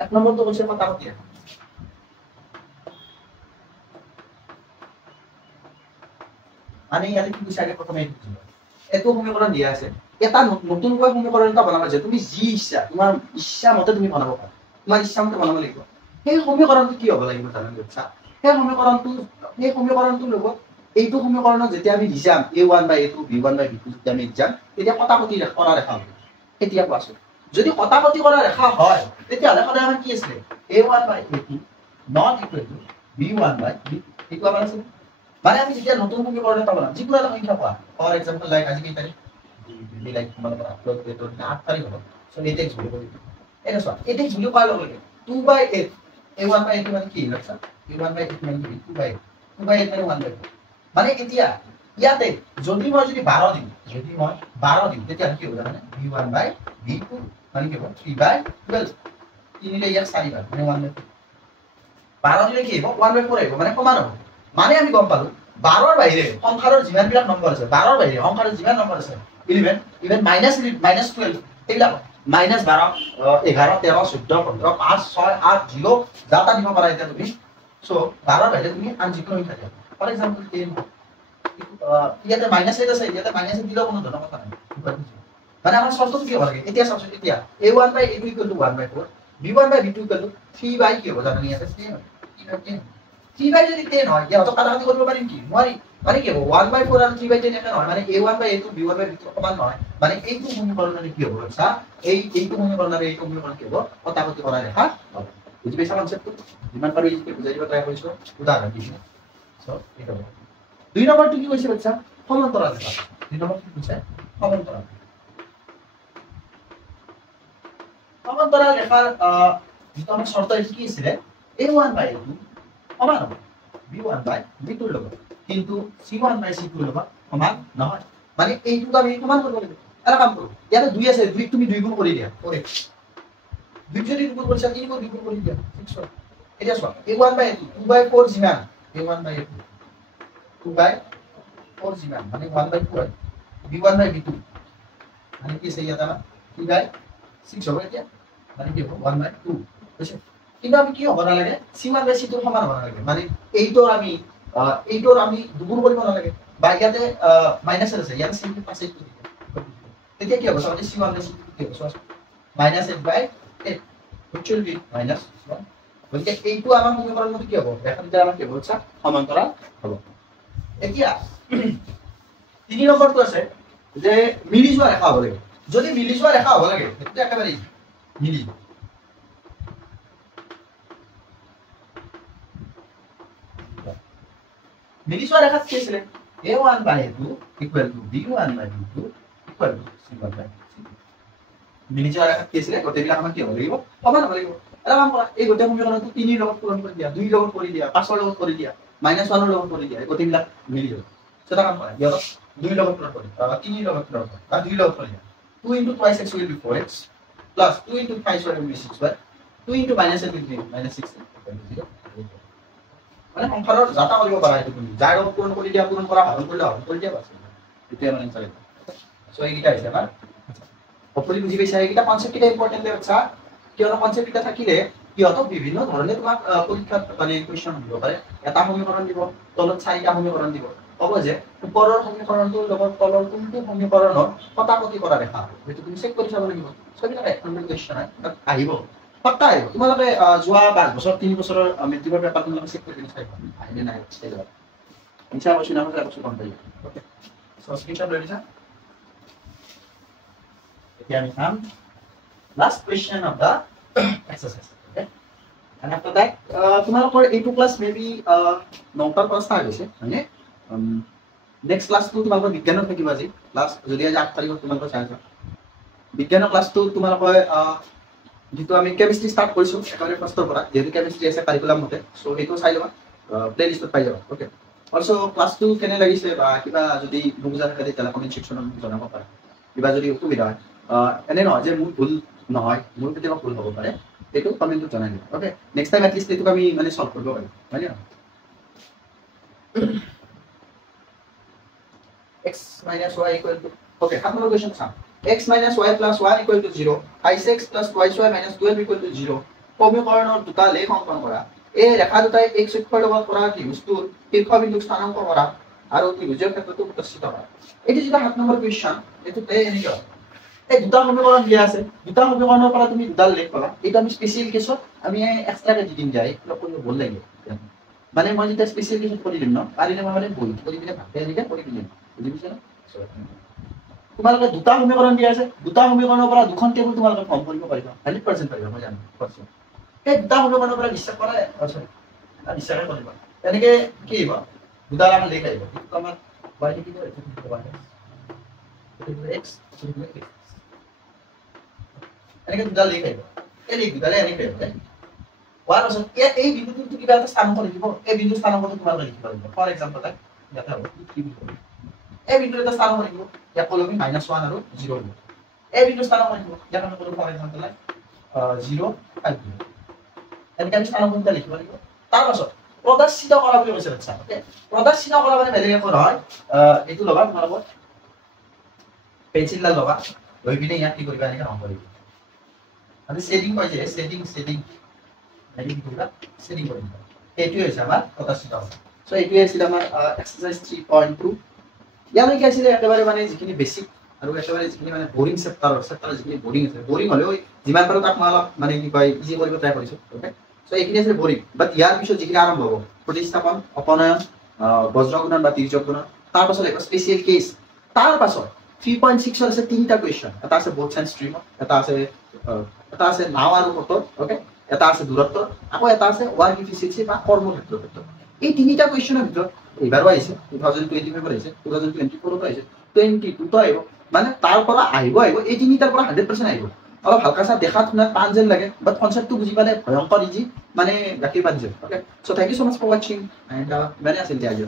এক নম্বৰটো কৈছে কথা পাতিয়া মানে ইয়াতে কি কৈছে আগে প্ৰথমে এটো সমীকৰণ দিয়া আছে এটা নতুন কৈ সমীকৰণ এটা বনাবা যে তুমি যি ইচ্ছা তোমাৰ ইচ্ছা মতে তুমি বনাব পাৰা তোমাৰ ইচ্ছা মতে বনাব লাগিব সেই সমীকৰণটো কি হ'ব লাগিব জানা গছা সেই সমীকৰণটো লগত এইটো সমীকৰণত যেতিয়া আমি লিখাম a1 by a2 b1 by b2 যেতিয়া আমি লিখাম তেতিয়া কটাকটি কৰা ৰেখা হ'ব এতিয়া কোৱাচোন যদি কটাকটি কৰা ৰেখা হয় তেতিয়াহ'লে সদায় আমাৰ কি আছে a1 by a2 not equal to b1 by b2 এইটো আমাৰ আছে মানে আমি যেতিয়া নতুন সমীকৰণ এটা বনাম যিকোনো এটা সংখ্যা পোৱা ফৰ এক্সাম্পল লাইক আজি কি তাৰিখ ডি লাইক তোমালোকৰ আপলোড ডেটৰ 8 তাৰিখ হ'ব সো এটা এক্স বুলি কৈছো এটা চোৱা এটা এক্স বুলি কোৱাৰ লগে লগে 2 by 8 a1 by a2 মানে কি লাগছা a1 by a2 মানে 2 by 8 মানে 1 by 4 মানে এতিয়া ইয়াতে যদি মই 12 দিম যদি মই 12 দিম তেতিয়া কি হ'ব জানে b1 by b2 মানে কি হ'ব 3 by 12 তিনিলে ইয়াক 4 বাৰ মানে 1 by 4 12 দিলে কি হ'ব 1 by 4 আহিব মানে সমান হ'ব মানে আমি গম পালো 12 ৰ বাহিৰে সংখ্যাৰ যিমান বিলাক নম্বৰ আছে 12 ৰ বাহিৰে সংখ্যাৰ যিমান নম্বৰ আছে 11 ইভেন -12 এইবিলাক -12 11 13 14 15 5 6 8 0 যাতা দিব পাৰা এতিয়া তুমি সো 12 ৰ বাহিৰে তুমি আন যিকোনো সংখ্যা দিয়া ফৰ এক্সাম্পল 10 ইয়াতে -8 আছে ইয়াতে -8 দিলেও কোনো ধৰণৰ কথা নাই মানে আমাৰ শর্তটো কি হ'ব লাগে এতিয়া চাওঁচোন এতিয়া a1 by a2 = 1 by 4 b1 by b2 = 3 by কি হ'ব জানো ইয়াতে 10 3 by যদি 10 হয় ইয়াত কাটাকাটি কৰিব পাৰিম কি নোৱাৰি মানে কি হ'ব 1 by 4 আৰু 3 by 10 একে নহয় মানে a1 by a2 b1 by b2 সমান নহয় মানে এইটো সমীকৰণে কি হ'ব চা এইটো সমীকৰণ আৰু এইটো সমীকৰণ কি হ'ব কটাকটি কৰা ৰেখা হ'ব বুজি পাইছা কনসেপ্টটো যিমান পাৰো ইজিকে বুজাই দিব ট্ৰাই কৰিছো উদাহৰণ দিছো সো এটা হ'ব 2 নম্বৰটো কি কৈছে বাচ্চা সমান্তৰাল ৰেখা 2 নম্বৰ কি কৈছে সমান্তৰাল সমান্তৰাল ৰেখাৰ যিটো আমাৰ শৰ্ত কি আছিল a1 by a2 সমান হ'ব b1 by b2 ৰ লগত কিন্তু c1 by c2 ৰ লগত সমান নহয় মানে এইটো আমি সমান কৰিব লাগিব এটা কাম কৰো ইয়াতে 2 আছে 2 তুমি 2 গুণ কৰি দিয়া কৰে 2 যদি 2 গুণ কৰিছা 3 গুণ 2 গুণ কৰি দিয়া 6 এতিয়া চোৱা a1 by a2 2 by 4 যিমান a1 by a2 2 by 4 যিমান মানে 1 by 4 b1 by b2 মানে কি আছে ইয়াতে 3 by 6 হ'ব এতিয়া মানে কি হ'ব 1 by 2 বুঝছো কিন্তু আমি কি হ'ব না লাগে c1 by c2 সমান হ'ব না লাগে মানে এইটোৰ আমি দুগুণ কৰিব না লাগে বা ইয়াতে মাইনাস আছে ইয়াতে c টো পাছে কি তেতিয়া কি হ'ব সমানে c1 by c2 কি হ'ব সমানে -8 by 8 which will be -1 গতিকে এইটো আমাৰ সমীকৰণত কি হ'ব এখন যে আমাৰ কি হ'ব সমান্তৰাল হ'ব এতিয়া 3 নম্বৰটো আছে যে মিলি যোৱা ৰেখা হ'ব লাগে যদি মিলি যোৱা ৰেখা হ'ব লাগে তেতিয়া একেবাৰে মিলি মিলি যোৱা ৰেখা কি আছিল a1 by a2 equal to b1 by b2 equal to c1 by c2 মিলি যোৱা ৰেখা কি আছিল গোটেইবিলাক আমাৰ কি হ'ব লাগিব সমান হ'ব লাগিব এটা কাম কৰা এই গোটেই সমীকৰণটো 3 ৰ লগত পূৰণ কৰি দিয়া 2 ৰ লগত কৰি দিয়া 5 ৰ লগত কৰি দিয়া -1 ৰ লগত কৰি দিয়া গোটেইবিলাক মিলি যাব সেটা কাম কৰা ইয়াত 2 ৰ লগত পূৰণ কৰি 3 ৰ লগত পূৰণ কৰি 2 ৰ লগত কৰি দিয়া 2 into twice x will be 4x plus 2 into 5 will be 6y 2 into minus x will be -6 মানে সংখ্যাৰ যাতা কৰিব পাৰা এইটো তুমি যাৰ লগত পূৰণ কৰি দিয়া পূৰণ কৰা হৰণ কৰি দিয়া বাস এতিয়া মানে চলে সো এইটা আছে আমাৰ হপফুলি বুজি পাইছা এইটা কনসেপ্ট কিটা ইম্পৰ্টেন্ট আছে কিয়নো কনসেপ্ট কিটা থাকিলে কিয়তো বিভিন্ন ধৰণে তোমাক পৰীক্ষাত মানে কোৱেশ্চন দিব পাৰে এটা সমীকৰণ দিব তলত চাৰিটা সমীকৰণ দিব হ'ব যে ওপৰৰ সমীকৰণটোৰ লগত তলৰ কোনটো সমীকৰণৰ কটাকটি কৰা ৰেখা সেইটো তুমি চেক কৰি চাব লাগিব সবিটা এক নম্বৰ কোৱেশ্চন আহিব পাক্কা আহিব তোমালোকে যোৱা 5 বছৰ 3 বছৰৰ মেট্ৰিকৰ পেপাৰ তোমালোকে চেক কৰি চাইবা আহিলে নাই চাই যাবা ইনশা আল্লাহ শুনা কথা কম পাই ওকে সো স্ক্ৰিনশ্বট লৈ দিছা এতিয়া আমি চাম last question of the exercise okay and after that তোমালোকৰ এইটো ক্লাস মেবি 9টাৰ পৰা ষ্টাৰ্ট হৈছে মানে নেক্সট ক্লাসটো তোমালোকৰ বিজ্ঞানৰ থাকিব আজি ক্লাস যদি আজি 8 তাৰিখত তোমালোকৰ চাইছা বিজ্ঞানৰ ক্লাসটো তোমালোকৰ যেটো আমি কেমিস্ট্ৰি স্টাৰ্ট কৰিছো একেবাৰে ফাৰ্ষ্টৰ পৰা যেটো কেমিস্ট্ৰি আছে কাৰিকুলাম মতে সো এইটো চাই লবা প্লেলিষ্টত পাই যাবা ওকে অলসো ক্লাসটো কেনে লাগিছে বা কিবা যদি বুজা থাকে তেলা কমেন্ট সেকশনত জনাব পাৰা কিবা যদি অসুবিধা হয় এনে নহয় যে মোৰ ভুল নহয় মোৰ কেতিয়াবা ভুল হ'ব পাৰে এইটো কমেন্টত জনাই দিবা ওকে নেক্সট টাইম এটলিষ্ট এইটো আমি মানে সলভ কৰিব পাৰিম হয় না x minus y equal to okay half number question sum x minus y plus 1 equal to 0 i6 plus twice y minus 12 equal to 0 সমীকৰণৰ দুটা লেখ অংকন কৰা এই ৰেখা দুটাই x অক্ষৰ লগত কৰা ত্ৰিভুজটোৰ শীৰ্ষবিন্দুক স্থানাঙ্ক কৰা আৰু ত্ৰিভুজৰ ক্ষেত্ৰটো প্ৰদৰ্শিত কৰা এটি যেটা 7 নম্বৰ কোৱেশ্চন এটো এনেকা এই দুটা সমীকৰণ দিয়া আছে দুটা সমীকৰণৰ পৰা তুমি দুটা লেখ পালা এটা আমি স্পেশাল কেছত আমি এক্সট্ৰাকে দি দিম যায় লক কৰিব ভাল লাগে মানে মই যেতিয়া স্পেচিয়েল কেছত কৰি দিম ন পাৰিলে মই মানে বহি কৰি পিনে ভালকে এনেকৈ কৰি দিম বুজি পাইছা ন তোমালোকে দুটা সমীকৰণ দিয়া আছে দুটা সমীকৰণৰ পৰা দুখন টেবুল তোমালোকে ফৰ্ম কৰিব পাৰিবা 100% পাৰিবা মই জানো পাৰছো এই দুটা সমীকৰণৰ পৰা বিশ্বাস কৰা সৰি বিশ্বাসে কৰিবা এনেকৈ কি হ'ব দুটা আমাৰ লেখ আহিব কিন্তু আমাৰ y লিখিব এইটো x এনেকৈ দুটা লেখ আহিব এই লেখ দুটালে এনেকৈ আহিব হোৱাৰ পাছত এই বিন্দুটো কিবা এটা স্থানাংক লিখিব এই বিন্দু স্থানাংকটো তোমালোকে লিখিব লাগিব ফৰ এক্সাম্পল ইয়াতে হ'ব এই বিন্দুৰ এটা স্থানাংক লিখিব ইয়াক ক'লো আমি -1 আৰু 0 হ'ব এই বিন্দুৰ স্থানাংক লিখিব ইয়াক আমি ক'লো ফৰ এক্সাম্পল 0 5 এনেকৈ আমি স্থানাংক দুটা লিখিব লাগিব তাৰ পাছত প্ৰদৰ্শিত কৰা বুলি কৈছে বাচ্চা ওকে প্ৰদৰ্শিত কৰা মানে বেলেগ একো নহয় এইটো লবা তোমালোকৰ পেন্সিলডাল লবা লৈ পিনে ইয়াক কি কৰিবা এনেকৈ ৰং কৰিবা আমি শেডিং পাইছে শেডিং হেৰি কি কৰিবা শেডিং কৰিবা এইটোৱে হৈছে আমাৰ প্ৰদৰ্শিত কৰা সো এইটোৱে আছিল আমাৰ এক্সাৰসাইজ 3.2 ইয়ালৈ কি আছিল একেবাৰে মানে যিখিনি বেসিক আৰু একেবাৰে যিখিনি মানে বোৰিং চেপ্টাৰ যিখিনি বোৰিং আছে বোৰিং হ'লেও যিমান পাৰো তাক মই অলপ মানে কি কয় ইজি কৰিব ট্ৰাই কৰিছো ওকে সো এইখিনি আছে বোৰিং বাট ইয়াৰ পিছত যিখিনি আৰম্ভ হ'ব প্ৰতিস্থাপন অপনয়ন বজ্ৰগুণন বা তিৰ্যকগুণন তাৰ পাছত এটা স্পেচিয়েল কেস তাৰ পাছত 3.6 আছে তিনিটা কোৱেশ্চন এটা আছে বোথ সাইড ষ্ট্ৰীম এটা আছে নাও আৰু পথৰ ওকে এটা আছে দূৰত্ব আকৌ এটা আছে ওয়াৰ্ক এফিসিয়েন্সি বা কৰ্মক্ষেত্ৰৰ ক্ষেত্ৰত এই তিনিটা কোৱেশ্চনৰ ভিতৰত এইবাৰো আহিছে 2025 ত আহিছে 2024 ত আহিছে 22 ত আহিব মানে তাৰ পৰা আহিব এই তিনিটাৰ পৰা 100% আহিব অলপ হালকা সা দেখাত না টান যেন লাগে বাট কনসেপ্টটো বুজি পালে ভয়ংকৰ ইজি মানে গাখীৰ পানী যেন okay so thank you so much for watching and মানে আছিল আজি